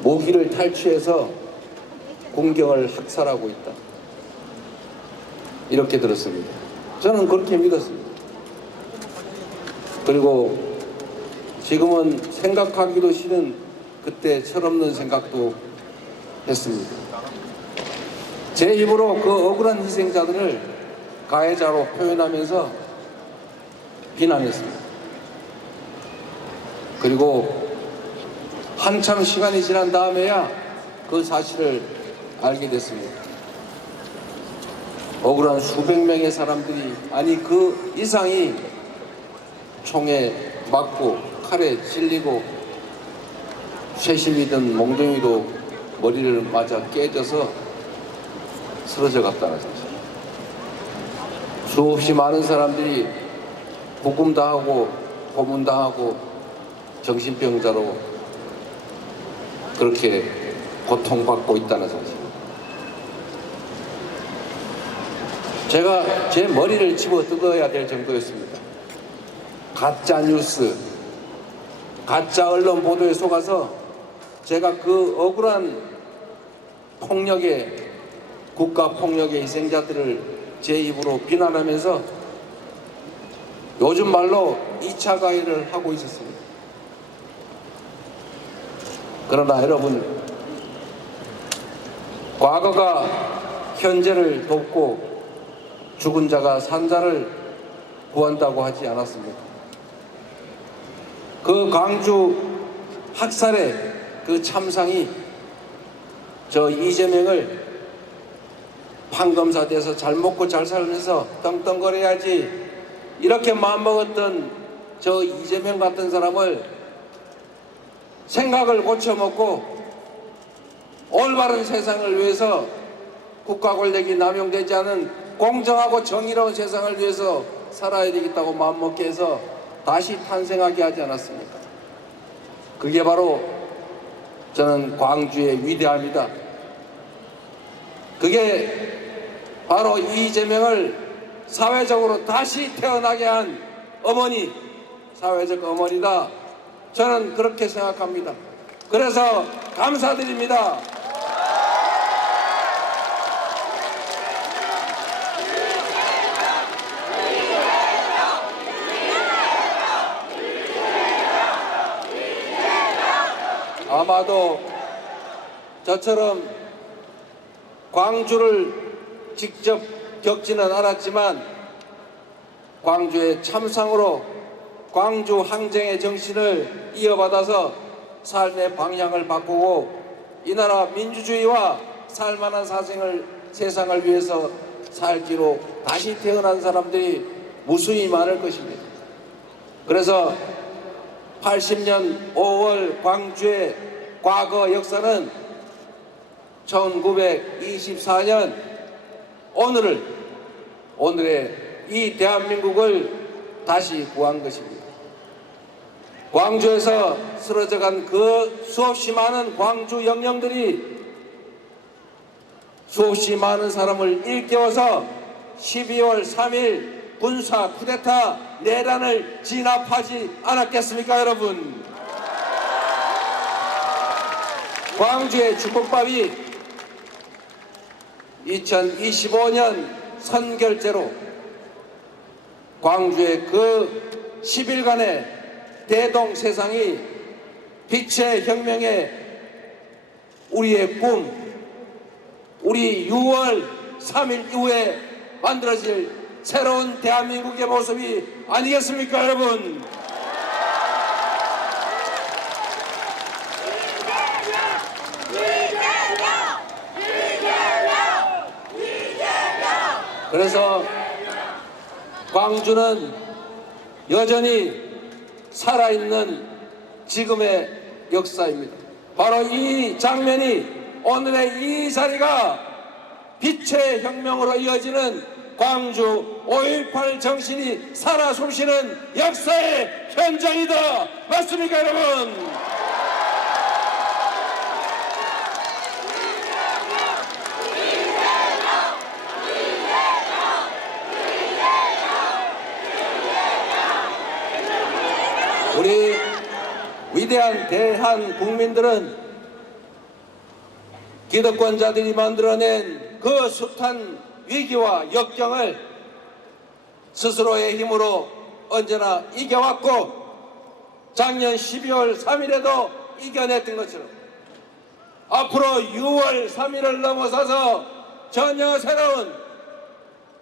무기를 탈취해서 군경을 학살하고 있다. 이렇게 들었습니다. 저는 그렇게 믿었습니다. 그리고 지금은 생각하기도 싫은 그때 철없는 생각도 했습니다. 제 입으로 그 억울한 희생자들을 가해자로 표현하면서 비난했습니다. 그리고 한참 시간이 지난 다음에야 그 사실을 알게 됐습니다. 억울한 수백 명의 사람들이, 아니 그 이상이 총에 맞고 칼에 찔리고 쇠심이든 몽둥이로 머리를 맞아 깨져서 쓰러져 갔다는 사실. 수없이 많은 사람들이 구금당하고 고문당하고 정신병자로 그렇게 고통받고 있다는 사실. 제가 제 머리를 집어 뜯어야 될 정도였습니다. 가짜 뉴스, 가짜 언론 보도에 속아서 제가 그 억울한 폭력의, 국가 폭력의 희생자들을 제 입으로 비난하면서 요즘 말로 2차 가해를 하고 있었습니다. 그러나 여러분, 과거가 현재를 돕고 죽은 자가 산 자를 구한다고 하지 않았습니까? 그 광주 학살의 그 참상이 저 이재명을 판검사 돼서 잘 먹고 잘 살면서 떵떵거려야지 이렇게 마음먹었던 저 이재명 같은 사람을 생각을 고쳐먹고 올바른 세상을 위해서 국가 권력이 남용되지 않은 공정하고 정의로운 세상을 위해서 살아야 되겠다고 마음먹게 해서 다시 탄생하게 하지 않았습니까? 그게 바로 저는 광주의 위대함이다. 그게 바로 이재명을 사회적으로 다시 태어나게 한 어머니, 사회적 어머니다. 저는 그렇게 생각합니다. 그래서 감사드립니다. 아마도 저처럼 광주를 직접 겪지는 않았지만 광주의 참상으로 광주 항쟁의 정신을 이어받아서 삶의 방향을 바꾸고 이 나라 민주주의와 살만한 세상을 위해서 살기로 다시 태어난 사람들이 무수히 많을 것입니다. 그래서 80년 5월 광주의 과거 역사는 1924년 오늘의 이 대한민국을 다시 구한 것입니다. 광주에서 쓰러져간 그 수없이 많은 광주 영령들이 수없이 많은 사람을 일깨워서 12월 3일 군사 쿠데타 내란을 진압하지 않았겠습니까, 여러분? 광주의 주먹밥이 2025년 선결제로 광주의 그 10일간의 대동 세상이 빛의 혁명의 우리의 꿈, 우리 6월 3일 이후에 만들어질 새로운 대한민국의 모습이 아니겠습니까, 여러분? 그래서 광주는 여전히 살아있는 지금의 역사입니다. 바로 이 장면이 오늘의 이 자리가 빛의 혁명으로 이어지는 광주 5.18 정신이 살아 숨쉬는 역사의 현장이다. 맞습니까, 여러분? 우리 위대한 대한 국민들은 기득권자들이 만들어낸 그 숱한 위기와 역경을 스스로의 힘으로 언제나 이겨왔고 작년 12월 3일에도 이겨냈던 것처럼 앞으로 6월 3일을 넘어서서 전혀 새로운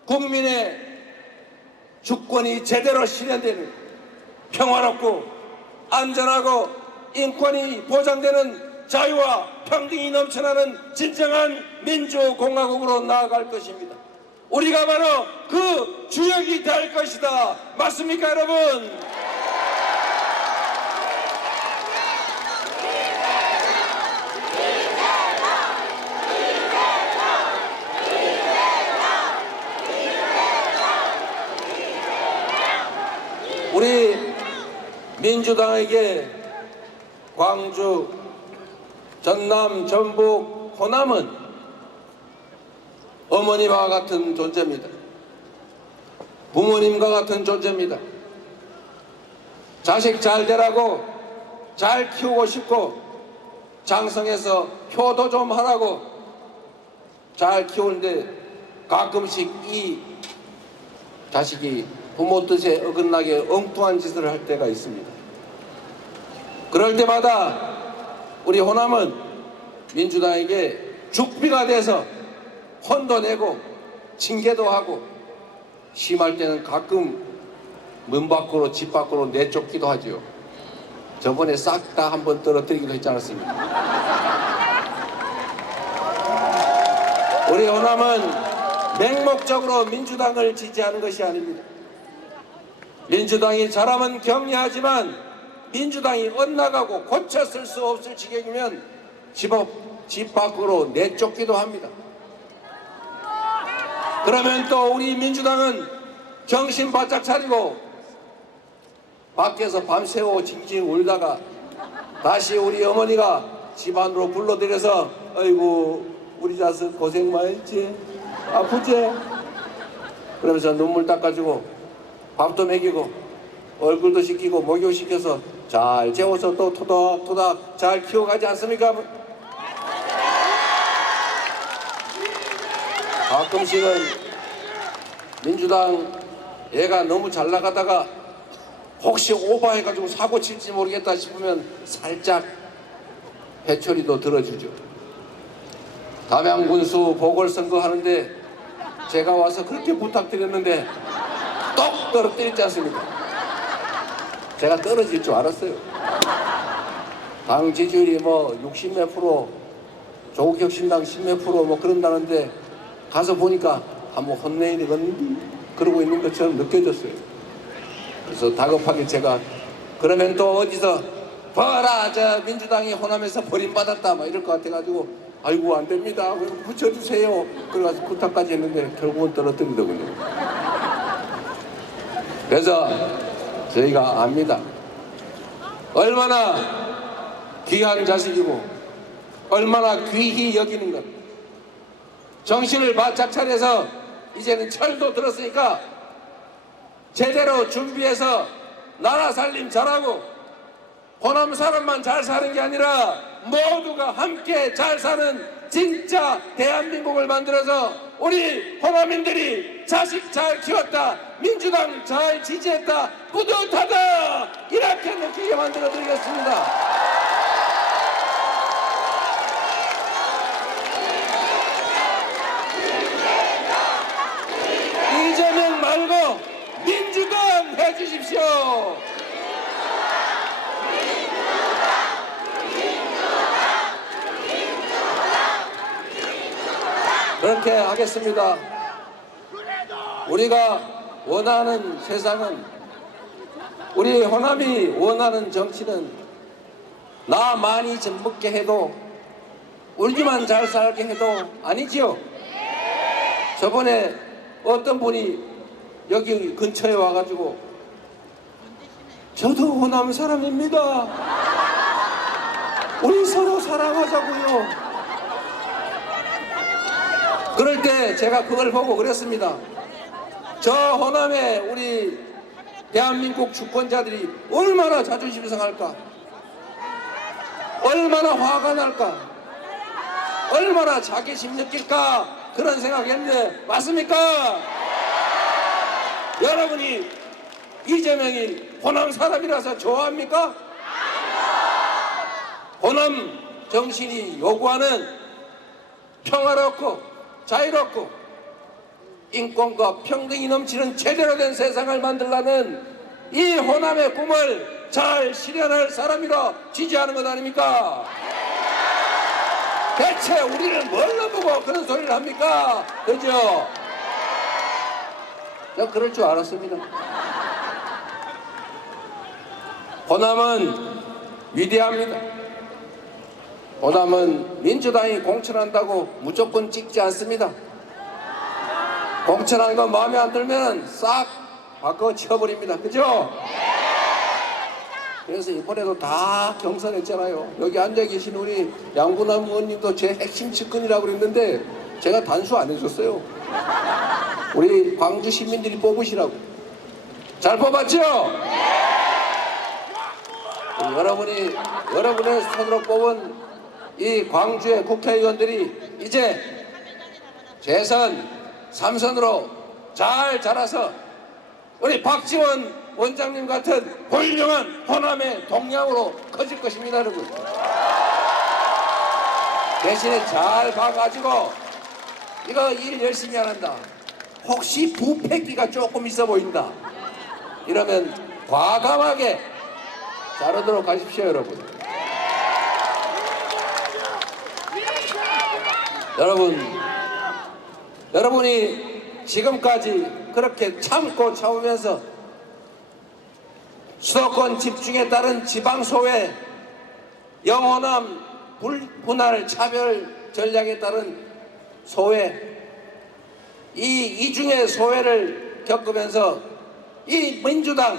국민의 주권이 제대로 실현되는 평화롭고 안전하고 인권이 보장되는 자유와 평등이 넘쳐나는 진정한 민주공화국으로 나아갈 것입니다. 우리가 바로 그 주역이 될 것이다. 맞습니까, 여러분? 민주당에게 광주, 전남, 전북, 호남은 어머니와 같은 존재입니다. 부모님과 같은 존재입니다. 자식 잘 되라고, 잘 키우고 싶고, 장성해서 효도 좀 하라고 잘 키우는데 가끔씩 이 자식이 부모 뜻에 어긋나게 엉뚱한 짓을 할 때가 있습니다. 그럴 때마다 우리 호남은 민주당에게 죽비가 돼서 혼도 내고 징계도 하고 심할 때는 가끔 문 밖으로 집 밖으로 내쫓기도 하지요. 저번에 싹 다 한번 떨어뜨리기도 했지 않았습니까? 우리 호남은 맹목적으로 민주당을 지지하는 것이 아닙니다. 민주당이 잘하면 격려하지만 민주당이 엇나가고 고쳐 쓸 수 없을 지경이면 집 밖으로 내쫓기도 합니다. 그러면 또 우리 민주당은 정신 바짝 차리고 밖에서 밤새워 징징 울다가 다시 우리 어머니가 집 안으로 불러들여서 아이고 우리 자식 고생 많이 했지? 아프지? 그러면서 눈물 닦아주고 밥도 먹이고 얼굴도 씻기고 목욕 시켜서 잘 재워서 또 토닥토닥 잘 키워가지 않습니까? 가끔씩은 민주당 애가 너무 잘 나가다가 혹시 오버해가지고 사고 칠지 모르겠다 싶으면 살짝 회초리도 들어주죠. 담양군수 보궐선거 하는데 제가 와서 그렇게 부탁드렸는데 똑 떨어뜨렸지 않습니까? 제가 떨어질 줄 알았어요. 당 지지율이 뭐 60몇 프로, 조국혁신당 10몇 프로 뭐 그런다는데 가서 보니까 한번 혼내야 되겠는데 그러고 있는 것처럼 느껴졌어요. 그래서 다급하게 제가 그러면 또 어디서 봐라 저 민주당이 호남에서 버림받았다 막 이럴 것 같아가지고 아이고 안 됩니다 붙여주세요 그래가지고 부탁까지 했는데 결국은 떨어뜨리더군요. 그래서 저희가 압니다. 얼마나 귀한 자식이고 얼마나 귀히 여기는 것. 정신을 바짝 차려서 이제는 철도 들었으니까 제대로 준비해서 나라 살림 잘하고 호남 사람만 잘 사는 게 아니라 모두가 함께 잘 사는 진짜 대한민국을 만들어서 우리 호남인들이 자식 잘 키웠다, 민주당 잘 지지했다, 뿌듯하다 이렇게 느끼게 만들어 드리겠습니다. 이재명 말고 민주당 해주십시오. 그렇게 하겠습니다. 우리가 원하는 세상은 우리 호남이 원하는 정치는 나 많이 좀 먹게 해도 울기만 잘 살게 해도 아니지요. 저번에 어떤 분이 여기 근처에 와가지고 저도 호남 사람입니다. 우리 서로 사랑하자고요. 그럴 때 제가 그걸 보고 그랬습니다. 저 호남에 우리 대한민국 주권자들이 얼마나 자존심이 상할까, 얼마나 화가 날까, 얼마나 자괴심 느낄까 그런 생각했는데 맞습니까? 여러분이 이재명이 호남 사람이라서 좋아합니까? 호남 정신이 요구하는 평화롭고 자유롭고 인권과 평등이 넘치는 제대로 된 세상을 만들려는 이 호남의 꿈을 잘 실현할 사람이라 지지하는 것 아닙니까? 대체 우리를 뭘로 보고 그런 소리를 합니까? 그죠? 난 그럴 줄 알았습니다. 호남은 위대합니다. 호남은 민주당이 공천한다고 무조건 찍지 않습니다. 공천한 거 마음에 안 들면 싹 바꿔 치워버립니다. 그죠? 그래서 이번에도 다 경선했잖아요. 여기 앉아 계신 우리 양분남 의원님도 제 핵심 측근이라고 그랬는데 제가 단수 안 해줬어요. 우리 광주 시민들이 뽑으시라고. 잘 뽑았죠? 여러분의 손으로 뽑은 이 광주의 국회의원들이 이제 재선 3선으로 잘 자라서 우리 박지원 원장님 같은 훌륭한 호남의 동량으로 커질 것입니다, 여러분. 대신에 잘 봐가지고 이거 일 열심히 안 한다. 혹시 부패기가 조금 있어 보인다. 이러면 과감하게 자르도록 하십시오, 여러분. 여러분이 지금까지 그렇게 참고 참으면서 수도권 집중에 따른 지방소외, 영호남 분할 차별 전략에 따른 소외, 이중의 소외를 겪으면서 이 민주당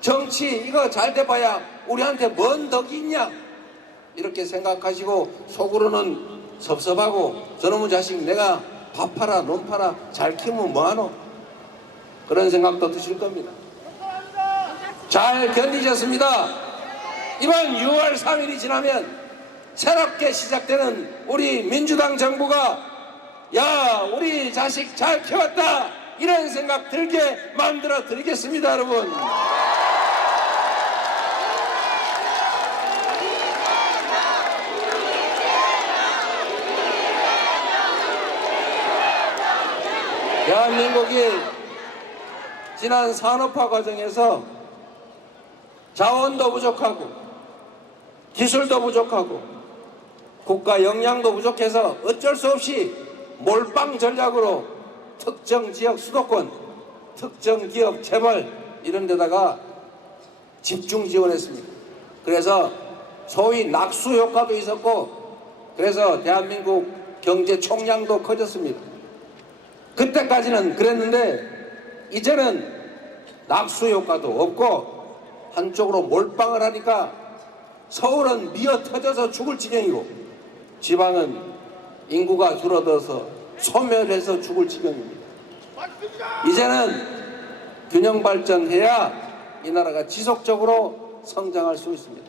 정치 이거 잘 돼봐야 우리한테 뭔 덕이 있냐 이렇게 생각하시고 속으로는 섭섭하고 저놈의 자식 내가 밥 팔아 논 팔아 잘 키우면 뭐하노 그런 생각도 드실 겁니다. 잘 견디셨습니다. 이번 6월 3일이 지나면 새롭게 시작되는 우리 민주당 정부가 야 우리 자식 잘 키웠다 이런 생각 들게 만들어 드리겠습니다, 여러분. 대한민국이 지난 산업화 과정에서 자원도 부족하고 기술도 부족하고 국가 역량도 부족해서 어쩔 수 없이 몰빵 전략으로 특정 지역 수도권, 특정 기업 재벌 이런 데다가 집중 지원했습니다. 그래서 소위 낙수 효과도 있었고 그래서 대한민국 경제 총량도 커졌습니다. 그때까지는 그랬는데 이제는 낙수 효과도 없고 한쪽으로 몰빵을 하니까 서울은 미어 터져서 죽을 지경이고 지방은 인구가 줄어들어서 소멸해서 죽을 지경입니다. 이제는 균형 발전해야 이 나라가 지속적으로 성장할 수 있습니다.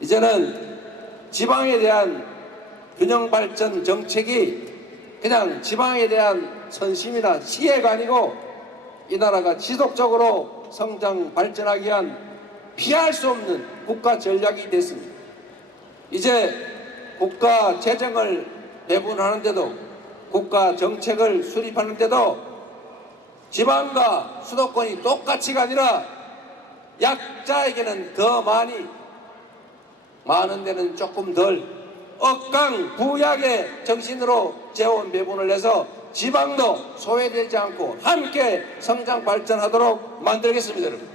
이제는 지방에 대한 균형 발전 정책이 그냥 지방에 대한 선심이나 시혜가 아니고 이 나라가 지속적으로 성장 발전하기 위한 피할 수 없는 국가 전략이 됐습니다. 이제 국가 재정을 배분하는데도 국가 정책을 수립하는데도 지방과 수도권이 똑같이가 아니라 약자에게는 더 많이 많은 데는 조금 덜 억강부약의 정신으로 재원 배분을 해서 지방도 소외되지 않고 함께 성장 발전하도록 만들겠습니다, 여러분.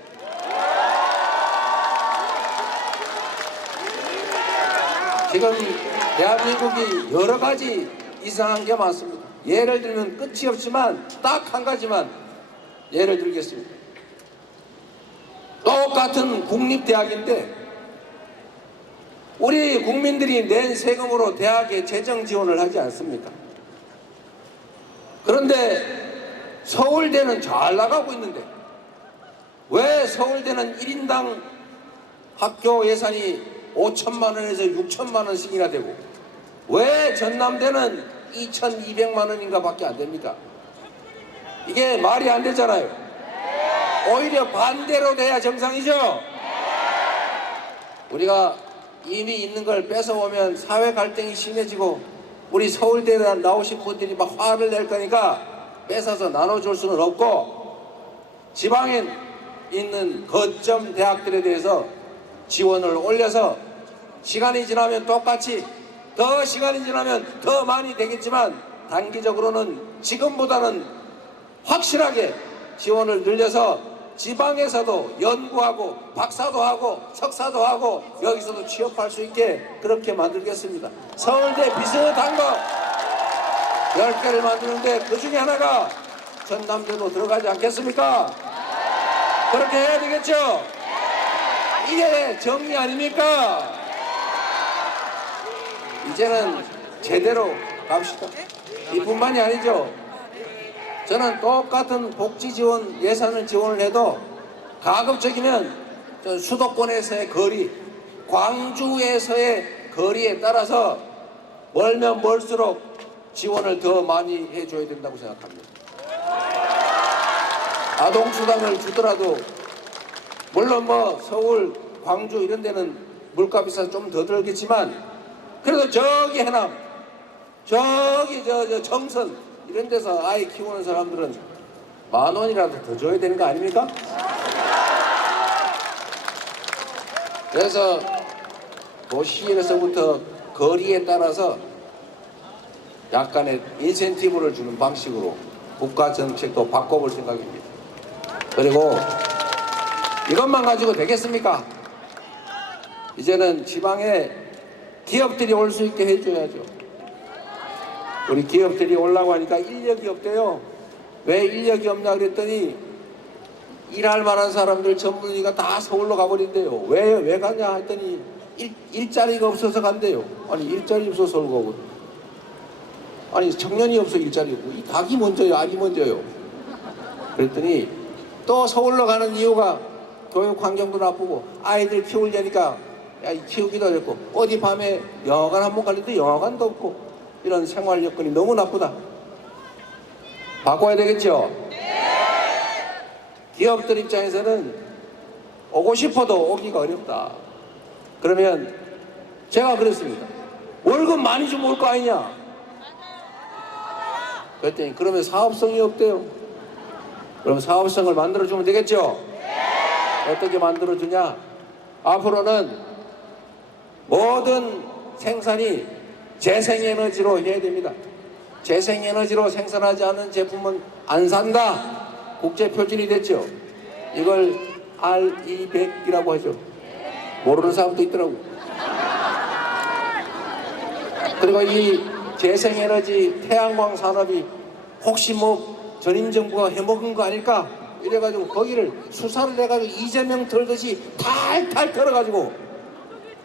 지금 대한민국이 여러 가지 이상한 게 많습니다. 예를 들면 끝이 없지만 딱 한 가지만 예를 들겠습니다. 똑같은 국립대학인데 우리 국민들이 낸 세금으로 대학에 재정 지원을 하지 않습니까? 그런데 서울대는 잘 나가고 있는데 왜 서울대는 1인당 학교 예산이 5천만 원에서 6천만 원씩이나 되고 왜 전남대는 2,200만 원인가 밖에 안 됩니까? 이게 말이 안 되잖아요. 오히려 반대로 돼야 정상이죠. 우리가 인이 있는 걸 뺏어오면 사회 갈등이 심해지고 우리 서울대에 나오신 분들이 막 화를 낼 거니까 뺏어서 나눠줄 수는 없고 지방에 있는 거점 대학들에 대해서 지원을 올려서 시간이 지나면 똑같이 더 시간이 지나면 더 많이 되겠지만 단기적으로는 지금보다는 확실하게 지원을 늘려서 지방에서도 연구하고 박사도 하고 석사도 하고 여기서도 취업할 수 있게 그렇게 만들겠습니다. 서울대 비슷한 거 10개를 만드는데 그 중에 하나가 전남대도 들어가지 않겠습니까? 그렇게 해야 되겠죠? 이게 정의 아닙니까? 이제는 제대로 갑시다. 이뿐만이 아니죠. 저는 똑같은 복지 지원 예산을 지원을 해도 가급적이면 저 수도권에서의 거리, 광주에서의 거리에 따라서 멀면 멀수록 지원을 더 많이 해줘야 된다고 생각합니다. 아동수당을 주더라도 물론 뭐 서울, 광주 이런 데는 물가 비싸서 좀 더 들겠지만 그래도 저기 해남, 저기 저 청선 이런 데서 아이 키우는 사람들은 10,000원이라도 더 줘야 되는 거 아닙니까? 그래서 도시에서부터 거리에 따라서 약간의 인센티브를 주는 방식으로 국가 정책도 바꿔볼 생각입니다. 그리고 이것만 가지고 되겠습니까? 이제는 지방에 기업들이 올 수 있게 해줘야죠. 우리 기업들이 오려고 하니까 인력이 없대요. 왜 인력이 없냐 그랬더니 일할 만한 사람들 전문의가 다 서울로 가버린대요. 왜 가냐 했더니 일자리가 없어서 간대요. 아니 일자리 없어서 서울 가고, 아니 청년이 없어 일자리 없고 이 닭이 먼저요 알이 먼저요. 그랬더니 또 서울로 가는 이유가 교육 환경도 나쁘고 아이들 키우려니까 키우기도 어렵고 어디 밤에 영화관 한번 가려도 영화관도 없고 이런 생활 여건이 너무 나쁘다. 바꿔야 되겠죠? 기업들 입장에서는 오고 싶어도 오기가 어렵다. 그러면 제가 그랬습니다. 월급 많이 주면 올 거 아니냐? 그랬더니 그러면 사업성이 없대요. 그럼 사업성을 만들어주면 되겠죠? 어떻게 만들어주냐? 앞으로는 모든 생산이 재생에너지로 해야 됩니다. 재생에너지로 생산하지 않은 제품은 안 산다. 국제 표준이 됐죠. 이걸 R200이라고 하죠. 모르는 사람도 있더라고. 그리고 이 재생에너지 태양광 산업이 혹시 뭐 전임 정부가 해먹은 거 아닐까? 이래가지고 거기를 수사를 해가지고 이재명 털듯이 탈탈 털어가지고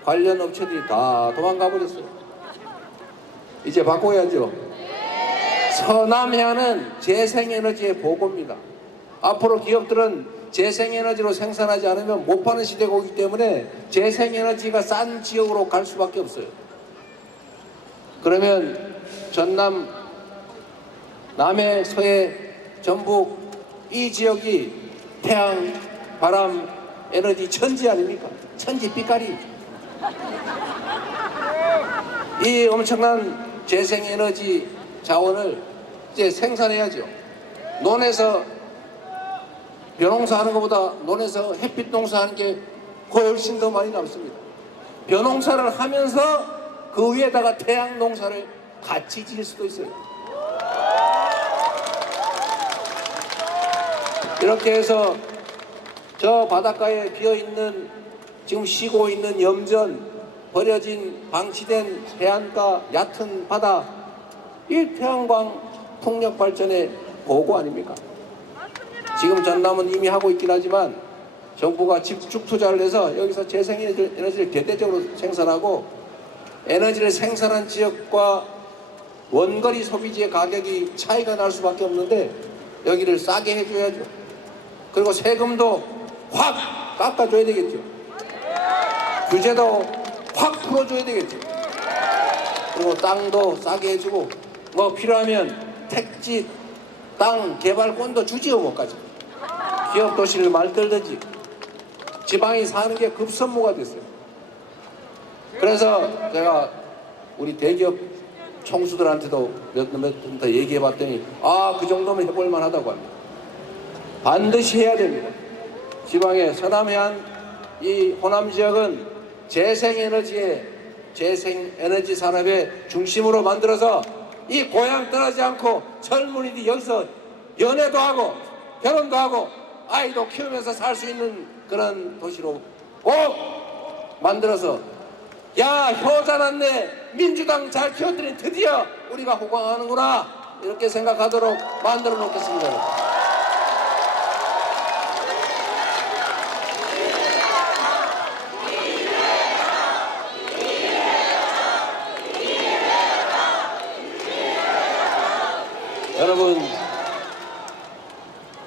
관련 업체들이 다 도망가 버렸어요. 이제 바꿔야죠. 서남해안은 재생에너지의 보고입니다. 앞으로 기업들은 재생에너지로 생산하지 않으면 못 파는 시대가 오기 때문에 재생에너지가 싼 지역으로 갈 수밖에 없어요. 그러면 전남, 남해, 서해, 전북 이 지역이 태양, 바람, 에너지 천지 아닙니까? 천지 빛깔이. 이 엄청난 재생에너지 자원을 이제 생산해야죠. 논에서 벼농사 하는 것보다 논에서 햇빛 농사하는 게 훨씬 더 많이 남습니다. 벼농사를 하면서 그 위에다가 태양 농사를 같이 지을 수도 있어요. 이렇게 해서 저 바닷가에 비어있는 지금 쉬고 있는 염전, 버려진 방치된 해안가, 얕은 바다, 이 태양광 풍력 발전의 보고 아닙니까? 지금 전남은 이미 하고 있긴 하지만 정부가 집중 투자를 해서 여기서 재생에너지를 대대적으로 생산하고 에너지를 생산한 지역과 원거리 소비지의 가격이 차이가 날 수밖에 없는데 여기를 싸게 해줘야죠. 그리고 세금도 확 깎아줘야 되겠죠. 규제도 확 풀어줘야 되겠죠. 그리고 땅도 싸게 해주고 뭐 필요하면 택지 땅 개발권도 주지요. 뭐까지 기업 도시를 만들든지 지방이 사는 게 급선무가 됐어요. 그래서 제가 우리 대기업 총수들한테도 몇 번 더 얘기해 봤더니 그 정도면 해볼 만하다고 합니다. 반드시 해야 됩니다. 지방의 서남해안 이 호남 지역은 재생에너지 산업의 중심으로 만들어서 이 고향 떠나지 않고 젊은이들이 여기서 연애도 하고 결혼도 하고 아이도 키우면서 살 수 있는 그런 도시로 꼭 만들어서 야 효자 났네 민주당 잘 키웠더니 드디어 우리가 호강하는구나 이렇게 생각하도록 만들어 놓겠습니다.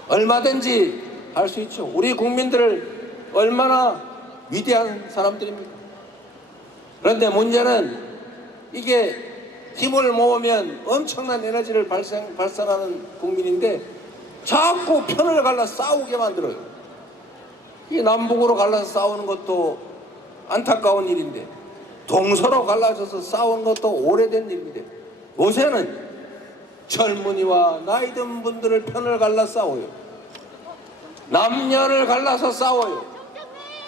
얼마든지 할 수 있죠. 우리 국민들을 얼마나 위대한 사람들입니까? 그런데 문제는 이게 힘을 모으면 엄청난 에너지를 발산하는 국민인데 자꾸 편을 갈라 싸우게 만들어요. 이 남북으로 갈라서 싸우는 것도 안타까운 일인데 동서로 갈라져서 싸우는 것도 오래된 일인데 요새는 젊은이와 나이 든 분들을 편을 갈라 싸워요. 남녀를 갈라서 싸워요.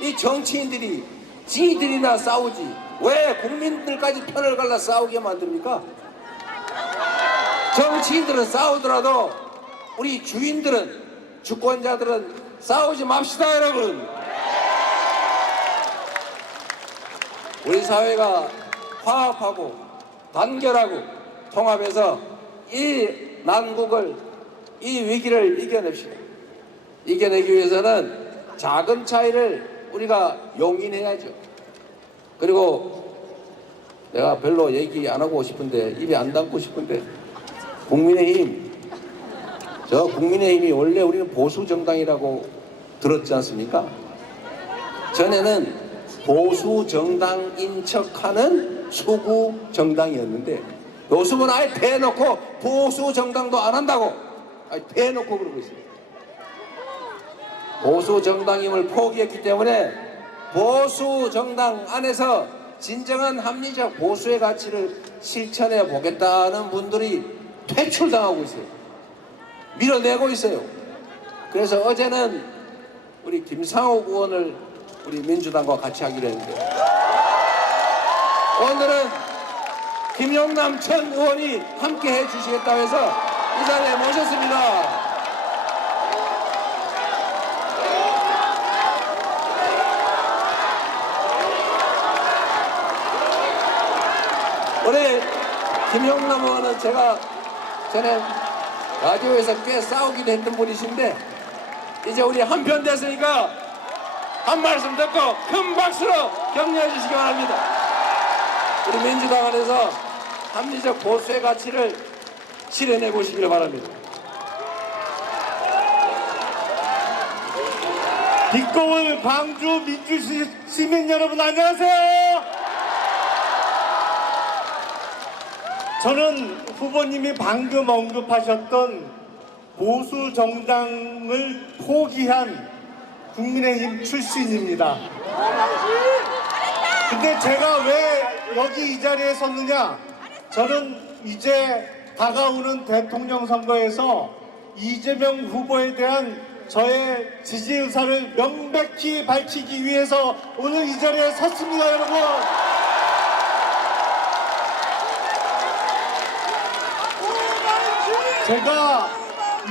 이 정치인들이 지들이나 싸우지 왜 국민들까지 편을 갈라 싸우게 만듭니까? 정치인들은 싸우더라도 우리 주인들은 주권자들은 싸우지 맙시다 여러분. 우리 사회가 화합하고 단결하고 통합해서 이 난국을 이 위기를 이겨냅시다. 이겨내기 위해서는 작은 차이를 우리가 용인해야죠. 그리고 내가 별로 얘기 안 하고 싶은데 입에 안 담고 싶은데 국민의힘 국민의힘이 원래 우리는 보수 정당이라고 들었지 않습니까? 전에는 보수 정당인 척하는 수구 정당이었는데 요즘은 아예 대놓고 보수 정당도 안 한다고 아예 대놓고 그러고 있어요. 보수 정당임을 포기했기 때문에 보수 정당 안에서 진정한 합리적 보수의 가치를 실천해 보겠다는 분들이 퇴출당하고 있어요. 밀어내고 있어요. 그래서 어제는 우리 김상욱 의원을 우리 민주당과 같이 하기로 했는데 오늘은 김용남 전 의원이 함께 해주시겠다고 해서 이 자리에 모셨습니다. 우리 김용남 의원은 제가 전에 라디오에서 꽤 싸우기도 했던 분이신데 이제 우리 한편 됐으니까 한 말씀 듣고 큰 박수로 격려해 주시기 바랍니다. 우리 민주당 안에서 합리적 보수의 가치를 실현해 보시길 바랍니다. 빛고울 광주 민주시민 여러분 안녕하세요. 저는 후보님이 방금 언급하셨던 보수 정당을 포기한 국민의힘 출신입니다. 근데 제가 왜 여기 이 자리에 섰느냐? 저는 이제 다가오는 대통령 선거에서 이재명 후보에 대한 저의 지지 의사를 명백히 밝히기 위해서 오늘 이 자리에 섰습니다, 여러분. 제가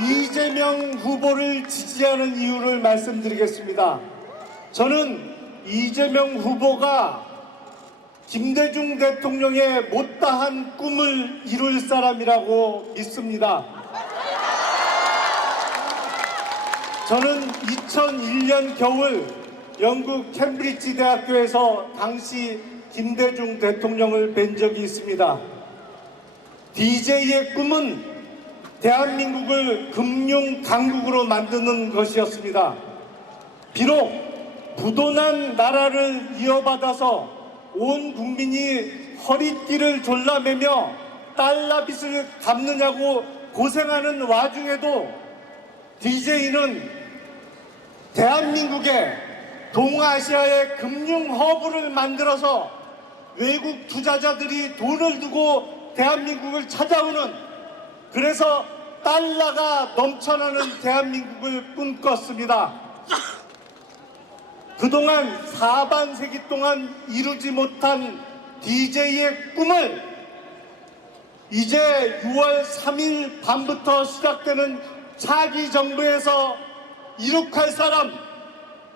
이재명 후보를 지지하는 이유를 말씀드리겠습니다. 저는 이재명 후보가 김대중 대통령의 못다한 꿈을 이룰 사람이라고 믿습니다. 저는 2001년 겨울 영국 캠브리지 대학교에서 당시 김대중 대통령을 뵌 적이 있습니다. DJ의 꿈은 대한민국을 금융 강국으로 만드는 것이었습니다. 비록 부도난 나라를 이어받아서 온 국민이 허리띠를 졸라매며 달러 빚을 갚느냐고 고생하는 와중에도 DJ는 대한민국에 동아시아의 금융 허브를 만들어서 외국 투자자들이 돈을 두고 대한민국을 찾아오는 그래서 달러가 넘쳐나는 대한민국을 꿈꿨습니다. 그동안 4반세기 동안 이루지 못한 DJ의 꿈을 이제 6월 3일 밤부터 시작되는 차기 정부에서 이룩할 사람,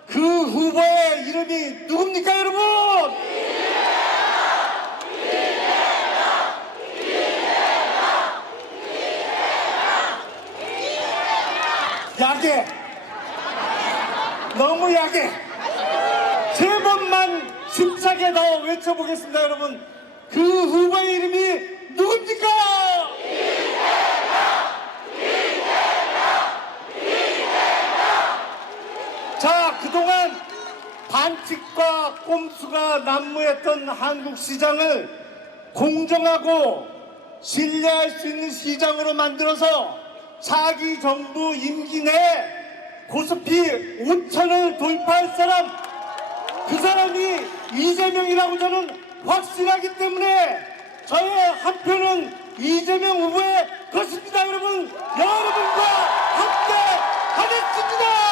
그 후보의 이름이 누굽니까 여러분? 약해. 너무 약해. 세 번만 힘차게 더 외쳐보겠습니다 여러분. 그 후보의 이름이 누굽니까? 이재명! 자, 그동안 반칙과 꼼수가 난무했던 한국 시장을 공정하고 신뢰할 수 있는 시장으로 만들어서 차기 정부 임기 내에 코스피 5천을 돌파할 사람, 그 사람이 이재명이라고 저는 확신하기 때문에 저의 한 표는 이재명 후보의 것입니다. 여러분, 여러분과 함께 하겠습니다.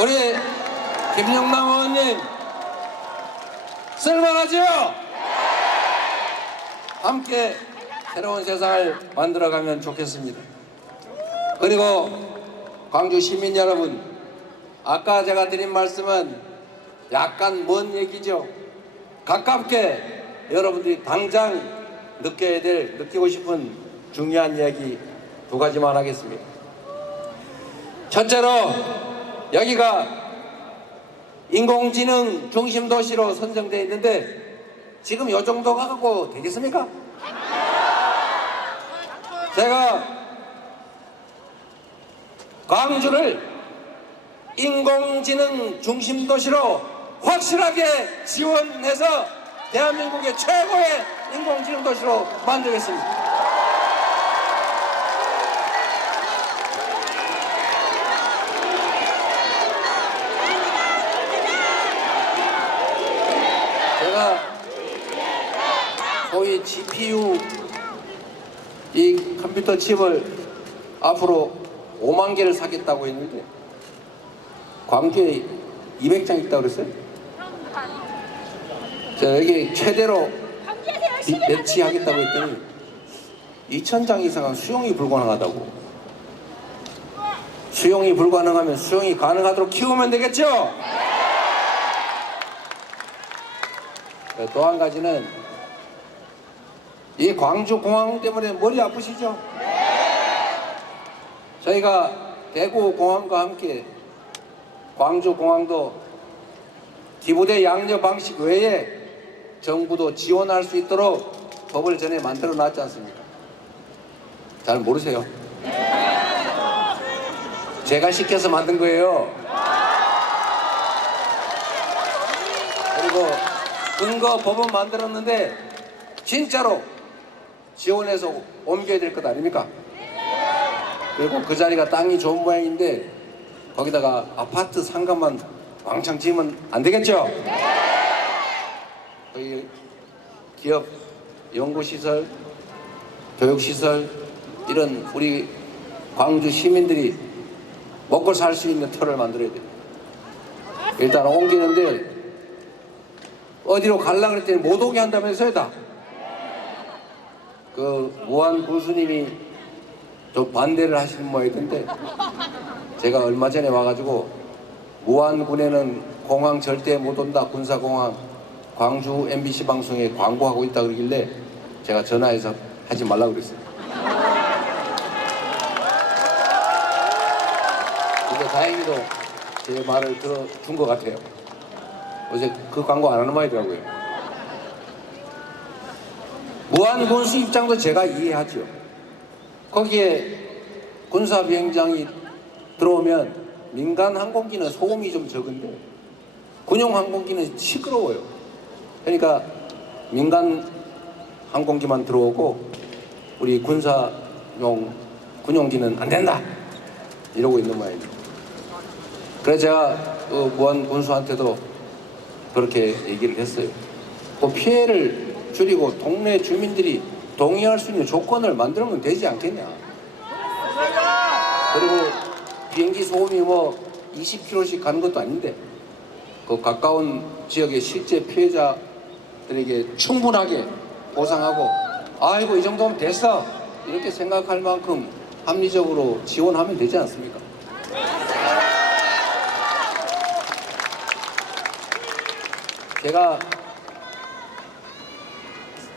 우리 김영남 의원님 쓸만하죠? 함께 새로운 세상을 만들어가면 좋겠습니다. 그리고 광주 시민 여러분, 아까 제가 드린 말씀은 약간 먼 얘기죠. 가깝게 여러분들이 당장 느끼고 싶은 중요한 이야기 두 가지만 하겠습니다. 첫째로, 여기가 인공지능 중심 도시로 선정되어 있는데 지금 이 정도 갖고 되겠습니까? 제가 광주를 인공지능 중심 도시로 확실하게 지원해서 대한민국의 최고의 인공지능 도시로 만들겠습니다. 소위 GPU 이 컴퓨터 칩을 앞으로 5만 개를 사겠다고 했는데 광주에 200장 있다고 그랬어요. 자, 여기 최대로 배치하겠다고 했더니 2,000장 이상은 수용이 불가능하다고. 수용이 불가능하면 수용이 가능하도록 키우면 되겠죠? 또 한 가지는 이 광주공항 때문에 머리 아프시죠? 저희가 대구공항과 함께 광주공항도 기부대 양려 방식 외에 정부도 지원할 수 있도록 법을 전에 만들어 놨지 않습니까? 잘 모르세요? 제가 시켜서 만든 거예요. 그리고 근거 법은 만들었는데 진짜로 지원해서 옮겨야 될 것 아닙니까? 그리고 그 자리가 땅이 좋은 모양인데 거기다가 아파트 상가만 왕창 지으면 안 되겠죠? 거기 기업 연구시설, 교육시설 이런 우리 광주 시민들이 먹고 살 수 있는 터를 만들어야 돼요. 일단 옮기는데 어디로 가려고 그랬더니 못 오게 한다면서요 다. 그 무한 군수님이 좀 반대를 하시는 모양이던데 제가 얼마 전에 와가지고 무안군에는 공항 절대 못 온다, 군사공항 광주 MBC 방송에 광고하고 있다 그러길래 제가 전화해서 하지 말라고 그랬어요. 근데 다행히도 제 말을 들어준 것 같아요. 어제 그 광고 안 하는 말이더라고요. 무안군수 입장도 제가 이해하죠. 거기에 군사 비행장이 들어오면 민간 항공기는 소음이 좀 적은데 군용 항공기는 시끄러워요. 그러니까 민간 항공기만 들어오고 우리 군사용 군용기는 안 된다 이러고 있는 모양이에요. 그래서 제가 무안군수한테도 그렇게 얘기를 했어요. 그 피해를 줄이고 동네 주민들이 동의할 수 있는 조건을 만들면 되지 않겠냐. 그리고 비행기 소음이 뭐 20km씩 가는 것도 아닌데 그 가까운 지역의 실제 피해자들에게 충분하게 보상하고 아이고 이 정도면 됐어 이렇게 생각할 만큼 합리적으로 지원하면 되지 않습니까? 제가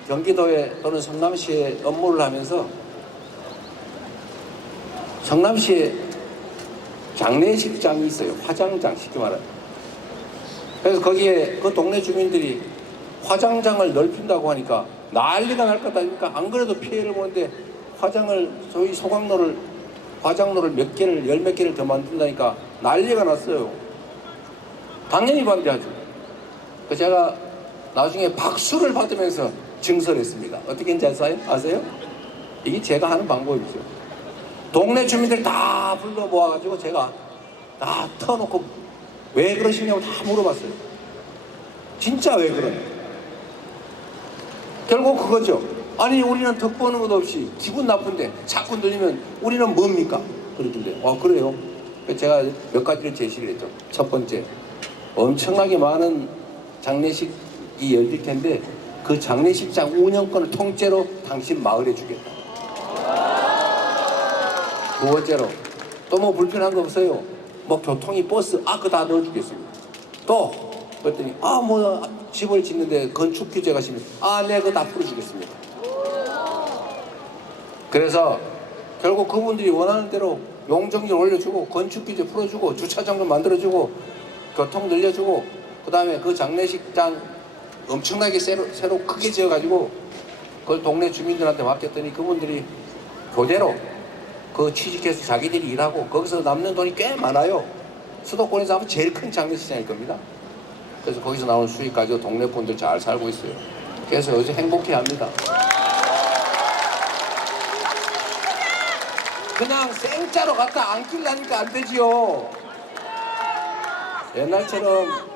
경기도에 또는 성남시에 업무를 하면서 성남시에 장례식장이 있어요. 화장장 쉽게 말하면. 그래서 거기에 그 동네 주민들이 화장장을 넓힌다고 하니까 난리가 날 것 아닙니까? 안 그래도 피해를 보는데 저희 화장로를 몇 개를, 열 몇 개를 더 만든다니까 난리가 났어요. 당연히 반대하죠. 그래서 제가 나중에 박수를 받으면서 증설했습니다. 어떻게 했는지 아세요? 이게 제가 하는 방법이죠. 동네 주민들 다 불러 모아가지고 제가 다 터놓고 왜 그러시냐고 다 물어봤어요. 진짜 왜 그러냐. 결국 그거죠. 아니 우리는 덕 보는 것 없이 기분 나쁜데 자꾸 늘리면 우리는 뭡니까? 그러던데. 그래요? 그래서 제가 몇 가지를 제시를 했죠. 첫 번째, 엄청나게 많은 장례식이 열릴 텐데 그 장례식장 운영권을 통째로 당신 마을에 주겠다. 두 번째로, 또 뭐 불편한 거 없어요? 뭐 교통이 버스 그거 다 넣어주겠습니다. 또 그랬더니 뭐 집을 짓는데 건축 규제가 심해. 네 그거 다 풀어주겠습니다. 그래서 결국 그분들이 원하는 대로 용적률 올려주고 건축 규제 풀어주고 주차장도 만들어주고 교통 늘려주고 그 다음에 그 장례식장 엄청나게 새로 크게 지어가지고 그걸 동네 주민들한테 맡겼더니 그분들이 그대로 그 취직해서 자기들이 일하고 거기서 남는 돈이 꽤 많아요. 수도권에서 아마 제일 큰 장례식장일 겁니다. 그래서 거기서 나오는 수익 가지고 동네 분들 잘 살고 있어요. 그래서 요즘 행복해합니다. 그냥 생짜로 갖다 안길라니까 안 되지요. 옛날처럼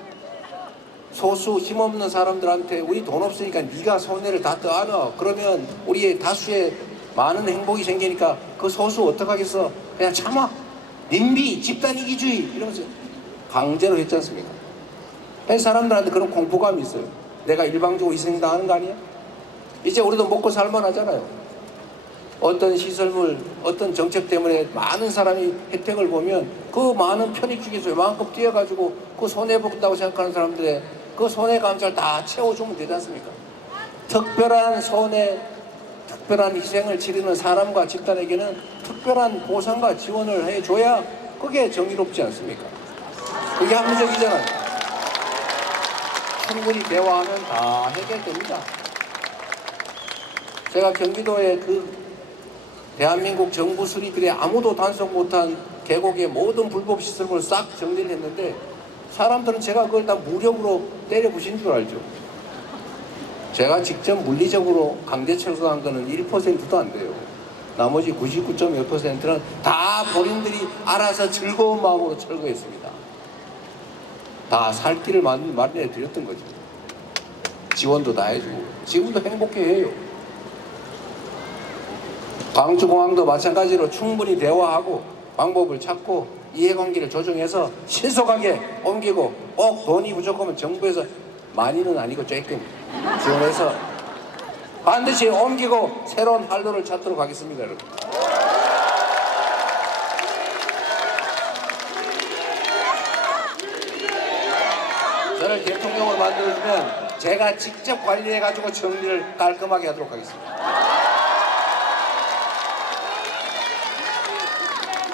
소수 힘없는 사람들한테 우리 돈 없으니까 네가 손해를 다 떠안아. 그러면 우리의 다수의 많은 행복이 생기니까 그 소수 어떡하겠어. 그냥 참아. 님비 집단 이기주의 이러면서 강제로 했지 않습니까? 그래서 사람들한테 그런 공포감이 있어요. 내가 일방적으로 희생당하는 거 아니야? 이제 우리도 먹고 살만하잖아요. 어떤 시설물, 어떤 정책 때문에 많은 사람이 혜택을 보면 그 많은 편익 중에서 요만큼 뛰어가지고 그 손해본다고 생각하는 사람들의 그 손해 감사를 다 채워주면 되지 않습니까? 특별한 손해, 특별한 희생을 치르는 사람과 집단에게는 특별한 보상과 지원을 해줘야 그게 정의롭지 않습니까? 그게 합리적이잖아요. 충분히 대화하면 다 해결됩니다. 제가 경기도에 대한민국 정부 수리들의 아무도 단속 못한 계곡의 모든 불법 시설물을 싹 정리를 했는데 사람들은 제가 그걸 다 무력으로 때려 부신 줄 알죠. 제가 직접 물리적으로 강제 철거한 거는 1%도 안 돼요. 나머지 99.1%는 다 본인들이 알아서 즐거운 마음으로 철거했습니다. 다 살 길을 마련해 드렸던 거죠. 지원도 다 해주고 지금도 행복해해요. 광주공항도 마찬가지로 충분히 대화하고 방법을 찾고 이해관계를 조정해서 신속하게 옮기고 꼭 돈이 부족하면 정부에서 많이는 아니고 조금 지원해서 반드시 옮기고 새로운 활로를 찾도록 하겠습니다. 여러분. 저를 대통령을 만들어주면 제가 직접 관리해가지고 정리를 깔끔하게 하도록 하겠습니다.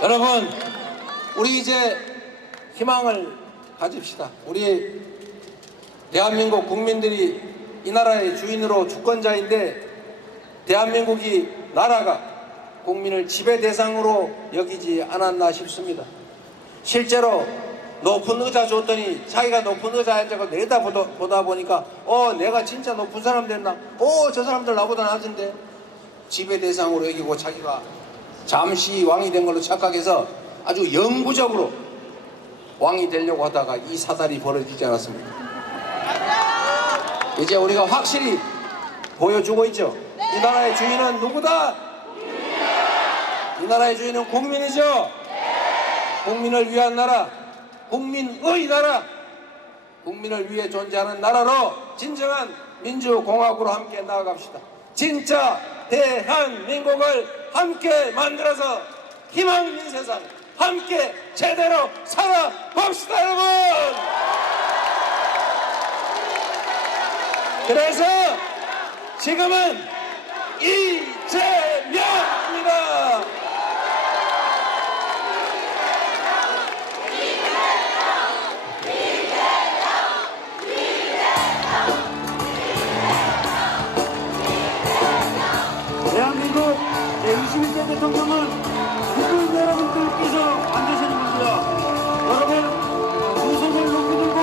여러분, 우리 이제 희망을 가집시다. 우리 대한민국 국민들이 이 나라의 주인으로 주권자인데 대한민국이 나라가 국민을 지배 대상으로 여기지 않았나 싶습니다. 실제로 높은 의자 줬더니 자기가 높은 의자에 앉아서 내다보다 보니까 내가 진짜 높은 사람 됐나? 저 사람들 나보다 낮은데 지배 대상으로 여기고 자기가 잠시 왕이 된 걸로 착각해서 아주 영구적으로 왕이 되려고 하다가 이 사달이 벌어지지 않았습니까? 이제 우리가 확실히 보여주고 있죠. 이 나라의 주인은 누구다? 이 나라의 주인은 국민이죠. 국민을 위한 나라, 국민의 나라, 국민을 위해 존재하는 나라로 진정한 민주공화국으로 함께 나아갑시다. 진짜 대한민국을 함께 만들어서 희망 있는 세상 함께 제대로 살아봅시다, 여러분. 그래서 지금은 이재명입니다. 21대 대통령은 국민 여러분들께서 만드시는 겁니다. 여러분, 두 손을 높이 들고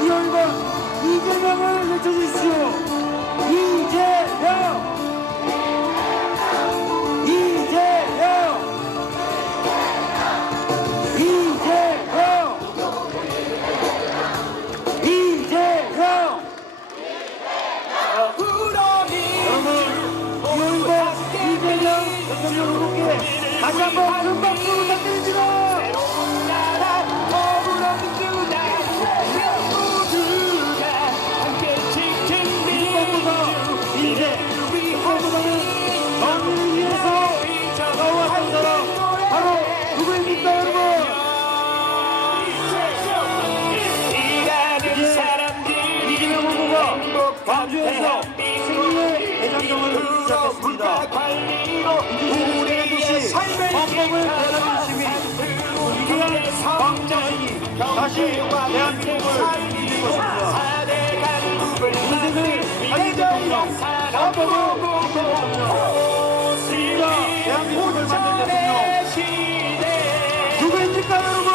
기열과 이재명을 외쳐주십시오. 이재명! 이재명! 이재명! 이재명! 여러분, 기열과 이재명 대통령 후보께 다시 한번 큰 박수 부탁드립니다. 이제 후보보다는 정의를 위해서 싸워왔던 사람 바로 누구입니까, 여러분? 이제 이재명 후보가 광주에서 승리의 대장정을 시작했습니다. 민주주의의 도시 헌법을 대단한 시민 위대한 광장이 다시 대한민국을 이길 것입니다. 인생을 달리는 대통령, 헌법을 지키는 대통령, 진짜 대한민국을 만든 대통령 누구입니까, 여러분?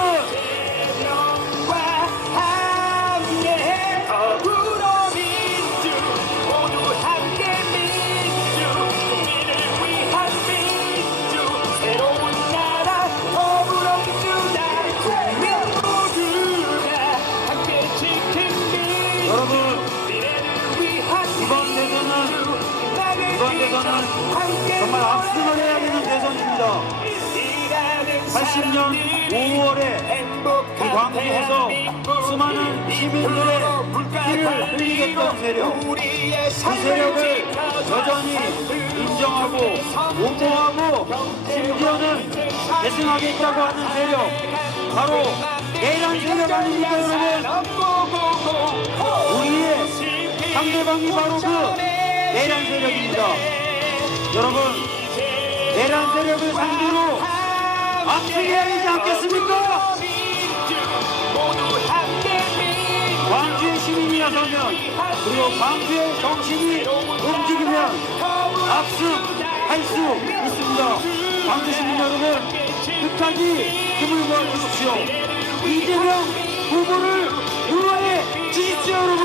여러분, 이번 대선은 정말 압승을 해야 되는 대선입니다. 80년 5월에 그 광주에서 수많은 시민들의 피를 흘리겠던 세력, 그 세력을 여전히 인정하고 옹호하고 심지어는 계승하겠다고 하는 세력, 바로 내란 세력 아닙니까, 여러분? 우리의 상대방이 바로 그 내란 세력입니다. 여러분, 내란 세력을 상대로 압승해야 되지 않겠습니까? 광주의 시민이 나서면, 그리고 광주의 정신이 움직이면 압승할 수 있습니다. 광주 시민 여러분, 끝까지 힘을 모아주십시오. 이재명 후보를 응원해 주십시오, 여러분.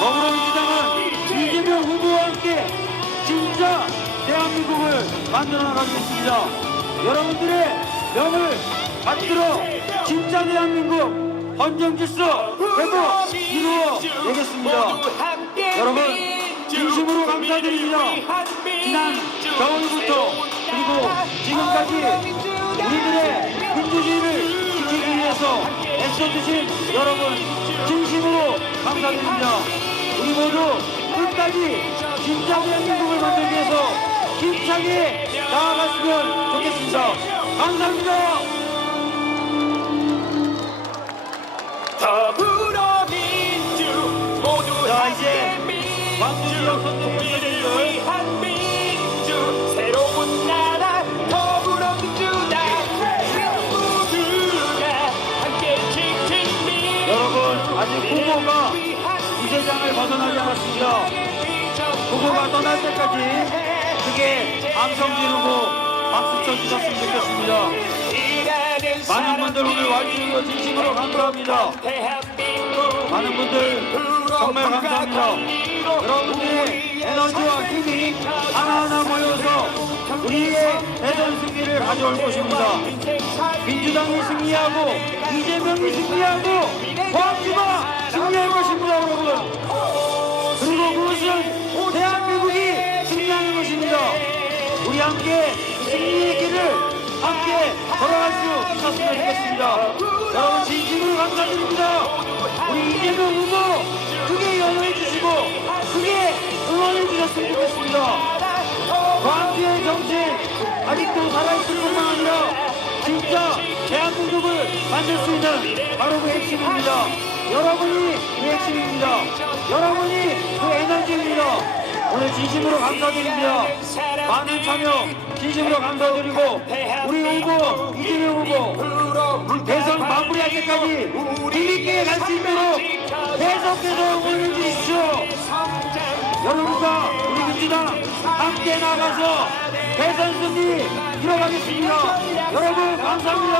더불어민주당은 이재명 후보와 함께 진짜 대한민국을 만들어 나가겠습니다. 여러분들의 명을 받들어 진짜 대한민국 헌정질서 회복 이루어내겠습니다. 여러분, 진심으로 감사드립니다. 지난 겨울부터 그리고 지금까지 우리들의 민주주의를 지키기 위해서 애써주신 여러분, 진심으로 감사드립니다. 우리 모두 끝까지 진짜 대한민국을 만들기 위해서 힘차게 나아갔으면 좋겠습니다. 감사합니다. 자, 이제 광주 지역 선대위원들 새로운 나라 더불어민주당 모두가 함께 지킨 여러분, 아직 후보가 이세장을 벗어나지 않았습니다. 후보가 떠날 때까지 크게 함성 지르고 박수 쳐주셨으면 좋겠습니다. 많은 분들 오늘 와주셔서 진심으로 감사합니다. 많은 분들 정말 감사합니다. 여러분들의 에너지와 힘이 하나하나 모여서 우리의 대선 승리를 가져올 것입니다. 민주당이 승리하고 이재명이 승리하고 광주가 승리할 것입니다, 여러분. 그리고 그것은 대한민국이 승리하는 것입니다. 우리 함께 승리의 길을 함께 걸어갈 수 있었으면 좋겠습니다. 여러분, 진심으로 감사드립니다. 우리 이재명 후보 크게 연호해 주시고 크게 응원해 주셨으면 좋겠습니다. 광주의 정신 아직도 살아있을 뿐만 아니라 진짜 대한민국을 만들 수 있는 바로 그 핵심입니다. 여러분이 그 핵심입니다. 여러분이 그 에너지입니다. 오늘 진심으로 감사드립니다. 많은 참여 진심으로 감사드리고 우리 후보 이재명 후보 대선 마무리할 때까지 힘있게 갈 수 있도록 계속해서 응원해 주십시오. 여러분과 우리 민주당 함께 나가서 대선 승리 이뤄가겠습니다. 여러분 감사합니다.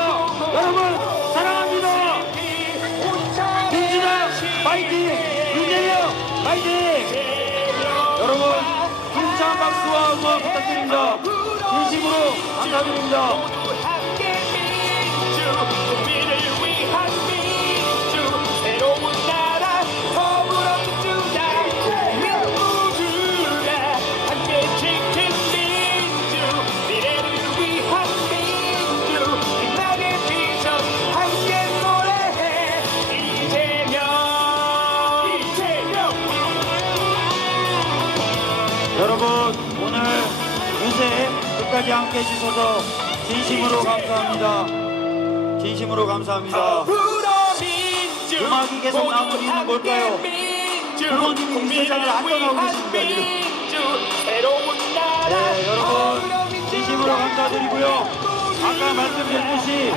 여러분 사랑합니다. 민주당 파이팅! 이재명 파이팅! 여러분 힘찬 박수와 응원 부탁드립니다. 진심으로 감사드립니다. 함께 민주 우리를 위한 민주 새로운 나라 더불어민주당 모두가 함께 지킨 민주 미래를 위한 민주 빛나게 비전 함께 노래해 이재명 여러분 오늘 유세 끝까지 함께 해주셔서 진심으로 감사합니다. 진심으로 감사합니다. 음악이 계속 나오는 이유는 뭘까요? 부모님이 이 세상을 안 떠나고 계십니다. 네, 여러분 진심으로 감사드리고요. 아까 말씀드렸듯이